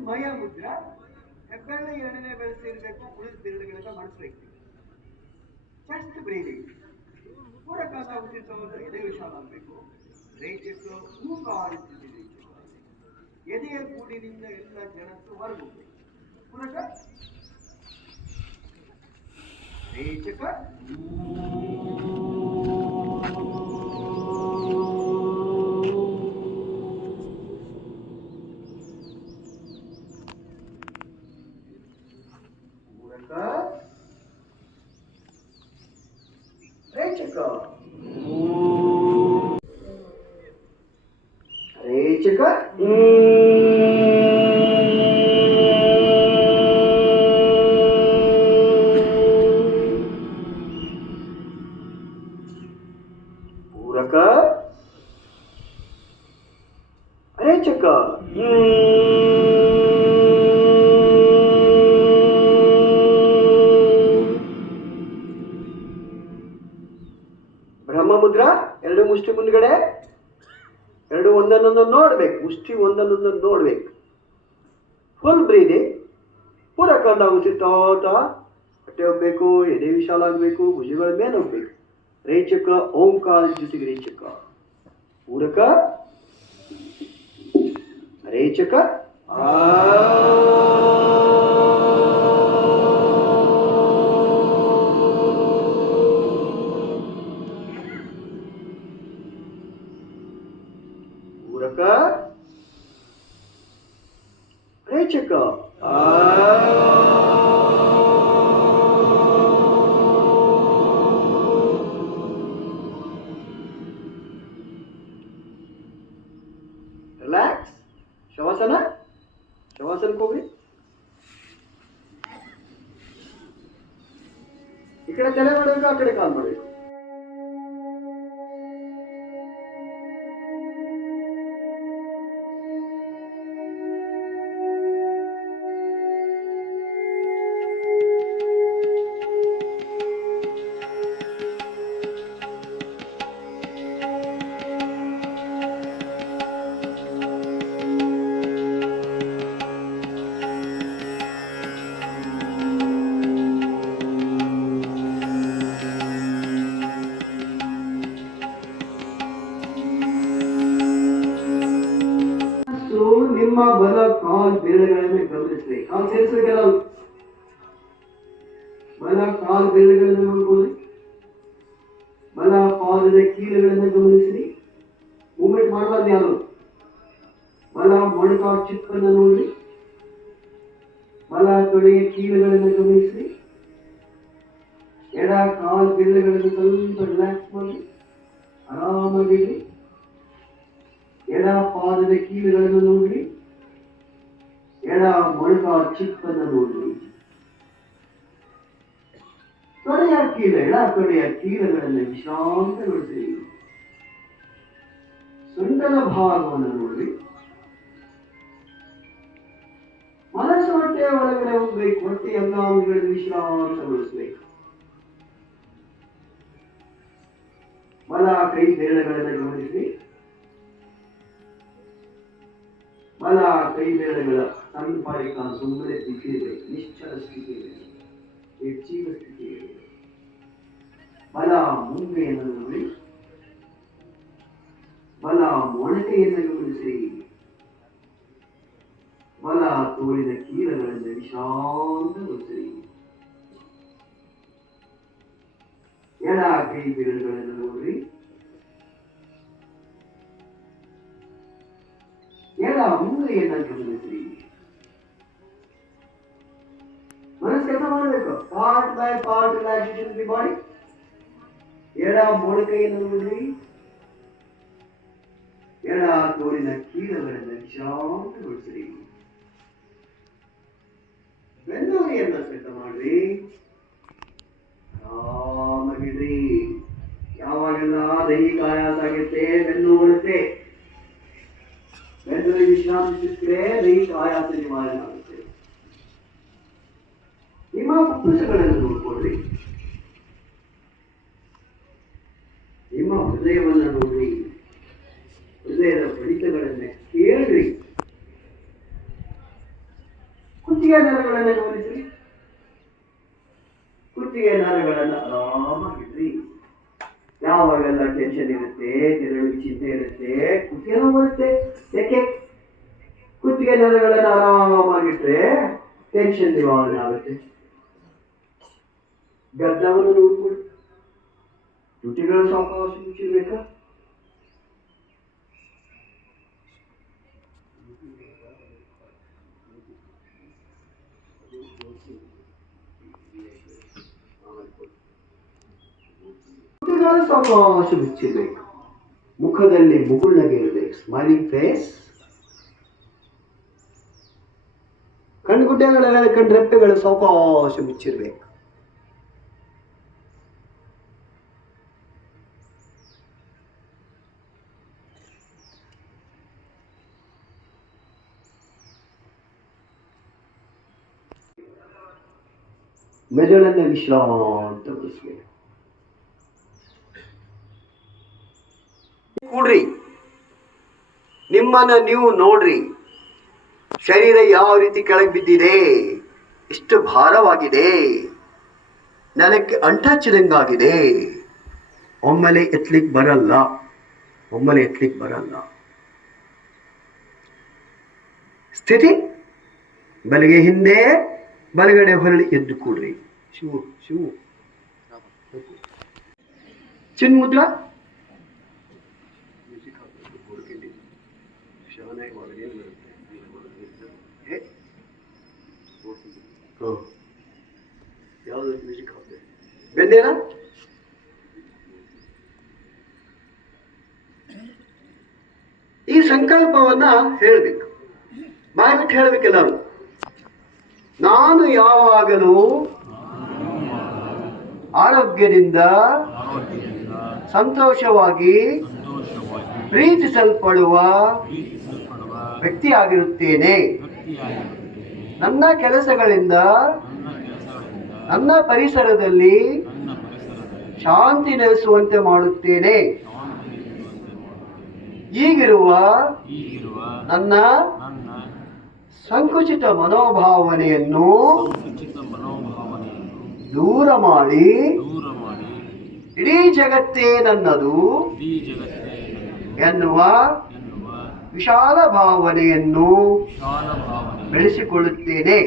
ಮಯ ಮುದ್ರಾ ಹೆಬ್ಬೆರಳು ಎರಡನೇ ಬೆಳೆಸಿ ಇರಬೇಕು. ಉಳಿದ ಬೆರಳುಗಳೆಲ್ಲ ಮಾಡಿಸ್ಬೇಕು. ಚೆಸ್ಟ್ ಬ್ರೀದಿಂಗ್ ಪೂರಕಾದ ಉಚಿತವಾದ ಎದೆ ವಿಶಾಲ ಆಗಬೇಕು. ರೇಚಕ ಮೂಕಾಲಿಸಿದೆ. ಎದೆಯ ಗೂಡಿನಿಂದ ಎಲ್ಲ ಜಡತ್ತು ಹೊರಗೋಗ್ಬೇಕು. ಪೂರಕ ರೇಚಕ ರೇಚಕ ರೇಚಕ ಪೂರಕ ರೇಚಕ ಬ್ರಹ್ಮ ಮುದ್ರಾ. ಎರಡು ಮುಷ್ಟಿ ಮುಂದ್ಗಡೆ, ಎರಡು ಒಂದನ್ನೊಂದು ನೋಡ್ಬೇಕು. ಮುಷ್ಟಿ ಒಂದನ್ನೊಂದು ನೋಡ್ಬೇಕು. Full breathing. ಪೂರಕ ಉಸಿತಾಟ. ಹೊಟ್ಟೆ ಹೋಗ್ಬೇಕು, ಎದೆ ವಿಶಾಲ ಆಗಬೇಕು, ಭುಜಗಳ ಮೇಲೆ ಹೋಗ್ಬೇಕು. ರೇಚಕ ಓಂಕಾರ ಜೊತೆಗೆ ರೇಚಕ. ಪೂರಕ ರೇಚಕ ಪೂರಕ ರೇಚಕ ರಿಲ್ಯಾಕ್ಸ್. ಶವಾಸನ. ಶವಾಸನಕ್ಕೆ ಹೋಗ್ರಿ. ಈ ಕಡೆ ತಲೆ ಮಾಡಬೇಕು, ಆ ಕಡೆ ಕಾಲ್ ಮಾಡಬೇಕು. ನಿಮ್ಮ ಬಲ ಕಾಲ್ ಬೆರಳುಗಳನ್ನು ಗಮನಿಸಿ. ಕಾಲ್ ಸೇರಿಸಬೇಕಲ್ಲ. ಬಲ ಕಾಲ್ ಬೆರಳುಗಳನ್ನು ನೋಡ್ಕೊಳ್ಳಿ. ಬಲ ಪಾದದ ಕೀಲುಗಳನ್ನು ಗಮನಿಸಿ. ಮೂವ್ಮೆಂಟ್ ಮಾಡಬಾರ್ದು ಯಾರು. ಬಲ ಮೊಣಕ ಚಿಪ್ಪನ್ನು ನೋಡಿ. ಬಲ ತೊಡೆಯ ಕೀಲುಗಳನ್ನು ಗಮನಿಸಿ. ಎಡ ಕಾಲ್ ಬೆರಳುಗಳನ್ನು ಸ್ವಲ್ಪ ರಿಲ್ಯಾಕ್ಸ್ ಮಾಡಿ ಆರಾಮಾಗಿರಿ. ಎಡ ಪಾದದ ಕೀಲುಗಳನ್ನು ನೋಡಿ. ಎಡ ಮೊಣಕ ಚಿಪ್ಪನ್ನು ನೋಡಿ. ತೊಡೆಯ ಕೀಲ, ಎಡ ತೊಡೆಯ ಕೀಲುಗಳನ್ನು ವಿಶ್ರಾಂತಗೊಳಿಸಿ. ಸೊಂಟದ ಭಾಗವನ್ನು ನೋಡಿ. ಮನಸ್ಸು ಹೊಟ್ಟೆಯ ಒಳಗಡೆ ಹೋಗ್ಬೇಕು. ಹೊಟ್ಟೆ ಎಲ್ಲ ಅಂಗಗಳನ್ನು ವಿಶ್ರಾಂತಗೊಳಿಸಬೇಕು. ಬಲ ಕೈ ಬೆರಳುಗಳನ್ನು ಗಮನಿಸಿ. ಬಲ ಕೈ ಬೆರಳುಗಳ ಸಣ್ಣ ಪಾಡಿಕ ಸುಮ್ಮನೆ ಸ್ಥಿತಿ ಇರಬೇಕು. ನಿಶ್ಚಲ ಸ್ಥಿತಿ ಇರಬೇಕು. ಹೆಚ್ಚಿನ ಸ್ಥಿತಿ ಇರಬೇಕು. ಬಲ ಮುಂದೆಯನ್ನು ನೋಡಿ. ಬಲ ಮೊಣಕೆಯನ್ನು ಗಮನಿಸಿ. ಬಲ ತೋಳಿನ ಕೀಲಗಳನ್ನು ವಿಶ್ರಾಂತಗೊಳಿಸಿ. ಎಡ ಕೈ ಬೆರಳುಗಳನ್ನು ನೋಡಿ. ಎಡ ಮುಂದೆಯನ್ನು ಗಮನಿಸಿ. ಮನಸ್ಸು ಕೆಲಸ ಮಾಡಬೇಕು. Part by part relaxation the body. ಎಡ ಮೊಣಕೈಯನ್ನು ನೋಡಿ. ಎಡ ತೋಳಿನ ಕೀಲುಗಳನ್ನು ವಿಶ್ರಾಂತಗೊಳಿಸಿರಿ. ಬೆನ್ನುಹುರಿಯನ್ನು ಸೆಟ್ ಮಾಡ್ರಿ. ಆರಾಮಾಗಿಡ್ರಿ. ಯಾವಾಗೆಲ್ಲ ದೈಹಿಕ ಆಯಾಸ ಆಗುತ್ತೆ, ಬೆನ್ನು ಉಳುತ್ತೆ, ಮೆದುಳು ವಿಶ್ರಾಂತಿಸಿದ್ರೆ ರೈತ ಆಯಾಸ ನಿವಾರಣೆ ಆಗುತ್ತೆ. ನಿಮ್ಮ ಪುಸ್ತಕಗಳನ್ನು ನೋಡ್ಕೊಳ್ರಿ, ನಿಮ್ಮ ಹೃದಯವನ್ನು ನೋಡ್ರಿ, ಹೃದಯದ ಬಡಿತಗಳನ್ನ ಕೇಳ್ರಿ, ಕುತ್ತಿಗೆ ನರಗಳನ್ನು ಗಮನಿಸ್ರಿ, ಕುತ್ತಿಗೆ ನರಗಳನ್ನು ಆರಾಮಾಗಿಡ್ರಿ. ಯಾವಾಗೆಲ್ಲ ಟೆನ್ಷನ್ ಇರುತ್ತೆ, ಕೆಲವು ಚಿಂತೆ ಇರುತ್ತೆ, ಕುತ್ತಿಗೆ ನೋವು ಬರುತ್ತೆ. ಯಾಕೆ? ಕುತ್ತಿಗೆ ನರಗಳನ್ನು ಆರಾಮಾಗಿಟ್ರೆ ಟೆನ್ಷನ್ ನಿವಾರಣೆ ಆಗುತ್ತೆ. ಗದ್ದವನ್ನು ನೋಡ್ಕೊಡಿ, ತುಟಿಗಳು ಸಾವಕಾಶ ಮುಚ್ಚಿರ್ಬೇಕಾ? ಸಾವಕಾಶ ಮುಚ್ಚಿರ್ಬೇಕು. ಮುಖದಲ್ಲಿ ಮುಗುಳ್ನಗೆ ಇರಬೇಕು, ಸ್ಮೈಲಿಂಗ್ ಫೇಸ್. ಕಣ್ಗುಡ್ಡೆಗಳ ಕಣ್ರೆಪ್ಪೆಗಳು ಸಾವಕಾಶ ಮುಚ್ಚಿರ್ಬೇಕು. ಮೆದುಳನ್ನ ವಿಶ್ರಾಂತಗೊಳಿಸಬೇಕು. ಕೂಡ್ರಿ, ನಿಮ್ಮನ್ನ ನೀವು ನೋಡ್ರಿ. ಶರೀರ ಯಾವ ರೀತಿ ಕೆಳಗೆ ಬಿದ್ದಿದೆ, ಎಷ್ಟು ಭಾರವಾಗಿದೆ, ನೆಲಕ್ಕೆ ಅಂಟಚ್ಚಿದಂಗಾಗಿದೆ. ಒಮ್ಮೆಲೆ ಎತ್ತಲಿಕ್ಕೆ ಬರಲ್ಲ, ಒಮ್ಮೆಲೆ ಎತ್ತಲಿಕ್ಕೆ ಬರಲ್ಲ. ಸ್ಥಿತಿ ಬಲಗೆ ಹಿಂದೆ, ಬಲಗಡೆ ಹೊರಳಿ ಎದ್ದು ಕೂಡ್ರಿ. ಶಿವು ಶಿವು ಚಿನ್ಮುದ್ರ. ಯಾವ್ದು ಮ್ಯೂಸಿಕ್ ಹಾಕ್ತೇವೆ ಬೆಂದೇನ? ಈ ಸಂಕಲ್ಪವನ್ನ ಹೇಳ್ಬೇಕು, ಬಾಯಿ ಬಿಟ್ಟು ಹೇಳ್ಬೇಕೆಲ್ಲರೂ. ನಾನು ಯಾವಾಗಲೂ ಆರೋಗ್ಯದಿಂದ ಸಂತೋಷವಾಗಿ ಪ್ರೀತಿಸಲ್ಪಡುವ ವ್ಯಕ್ತಿಯಾಗಿರುತ್ತೇನೆ. ನನ್ನ ಕೆಲಸಗಳಿಂದ ನನ್ನ ಪರಿಸರದಲ್ಲಿ ಶಾಂತಿ ನೆಲೆಸುವಂತೆ ಮಾಡುತ್ತೇನೆ. ಈಗಿರುವ ನನ್ನ ಸಂಕುಚಿತ ಮನೋಭಾವನೆಯನ್ನು ದೂರ ಮಾಡಿ ಇಡೀ ಜಗತ್ತೇ ನನ್ನದು ಎನ್ನುವ ವಿಶಾಲ ಭಾವನೆಯನ್ನು ಬೆಳೆಸಿಕೊಳ್ಳುತ್ತೇನೆ.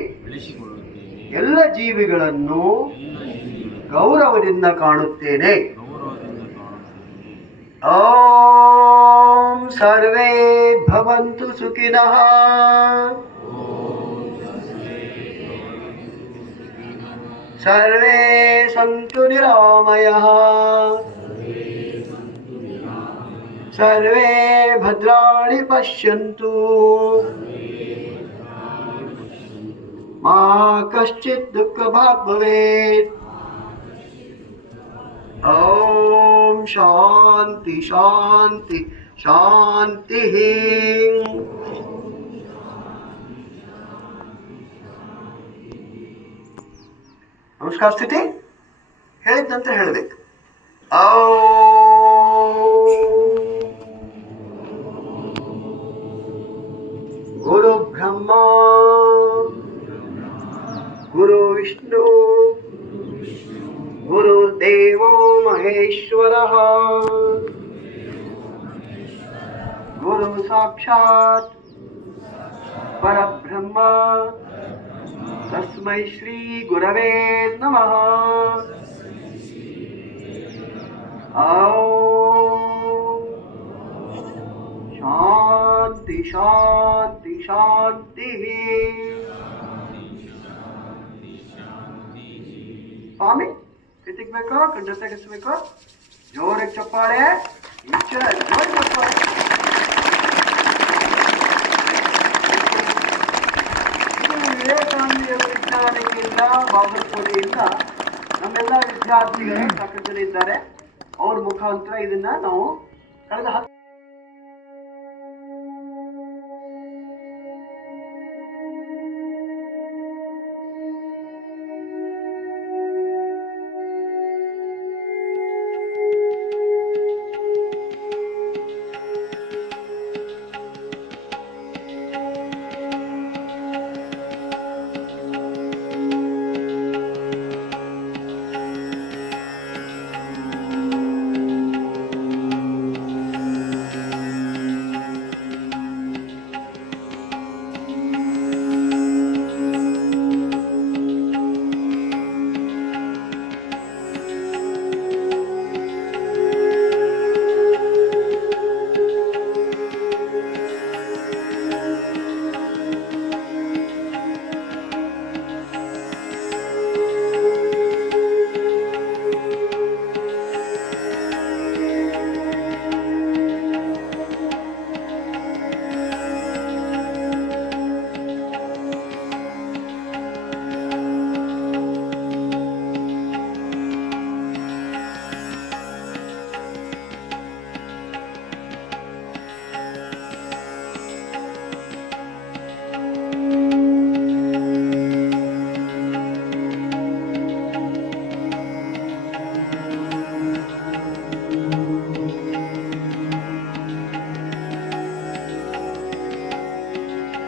ಎಲ್ಲ ಜೀವಿಗಳನ್ನು ಗೌರವದಿಂದ ಕಾಣುತ್ತೇನೆ. ಓಂ ಸರ್ವೇ ಭವಂತು ಸುಖಿನಃ. ಸರ್ವೇ ಸಂತು ನಿರಾಮಯಃ. ಸರ್ವೇ ಭದ್ರಾಣಿ ಪಶ್ಯಂತು. ಮಾ ಕಶ್ಚಿತ್ ದುಃಖ ಭಾಗ್ ಭವೇತ್. ಓಂ ಶಾಂತಿ ಶಾಂತಿ ಶಾಂತಿ. ನಮಸ್ಕಾರ ಸ್ಥಿತಿ ಹೇಳಿದ್ದಂತ ಹೇಳಬೇಕು. ಗುರು ಬ್ರಹ್ಮ ಗುರು ವಿಷ್ಣು ಗುರುರ್ದೇವೋ ಮಹೇಶ್ವರಃ. ಗುರು ಸಾಕ್ಷಾತ್ ಪರಬ್ರಹ್ಮ ತಸ್ಮೈ ಶ್ರೀ ಗುರವೇ ನಮಃ. ಶಾಂತಿ ಶಾಂತಿ ಶಾಂತಿ. ಸ್ವಾಮಿ ಎತ್ತಿಕ್ಬೇಕು, ಕಂಠ ತೆಗೆಸ್ಬೇಕು, ಜೋರಾಗಿ ಚಪ್ಪಾಳೆ, ಜೋರಾಗಿ ಚಪ್ಪಾಳೆ. ವಿವೇಕಾನಂದ ವಿಜ್ಞಾನಿಯಿಂದ ಬಾಗಲಕೋಟೆಯಿಂದ ನಮ್ಮೆಲ್ಲ ವಿದ್ಯಾರ್ಥಿಗಳು ಸಾಕಷ್ಟು ಜನ ಇದ್ದಾರೆ. ಅವ್ರ ಮುಖಾಂತರ ಇದನ್ನ ನಾವು ಕಳೆದ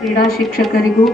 ಕ್ರೀಡಾ ಶಿಕ್ಷಕರಿಗೂ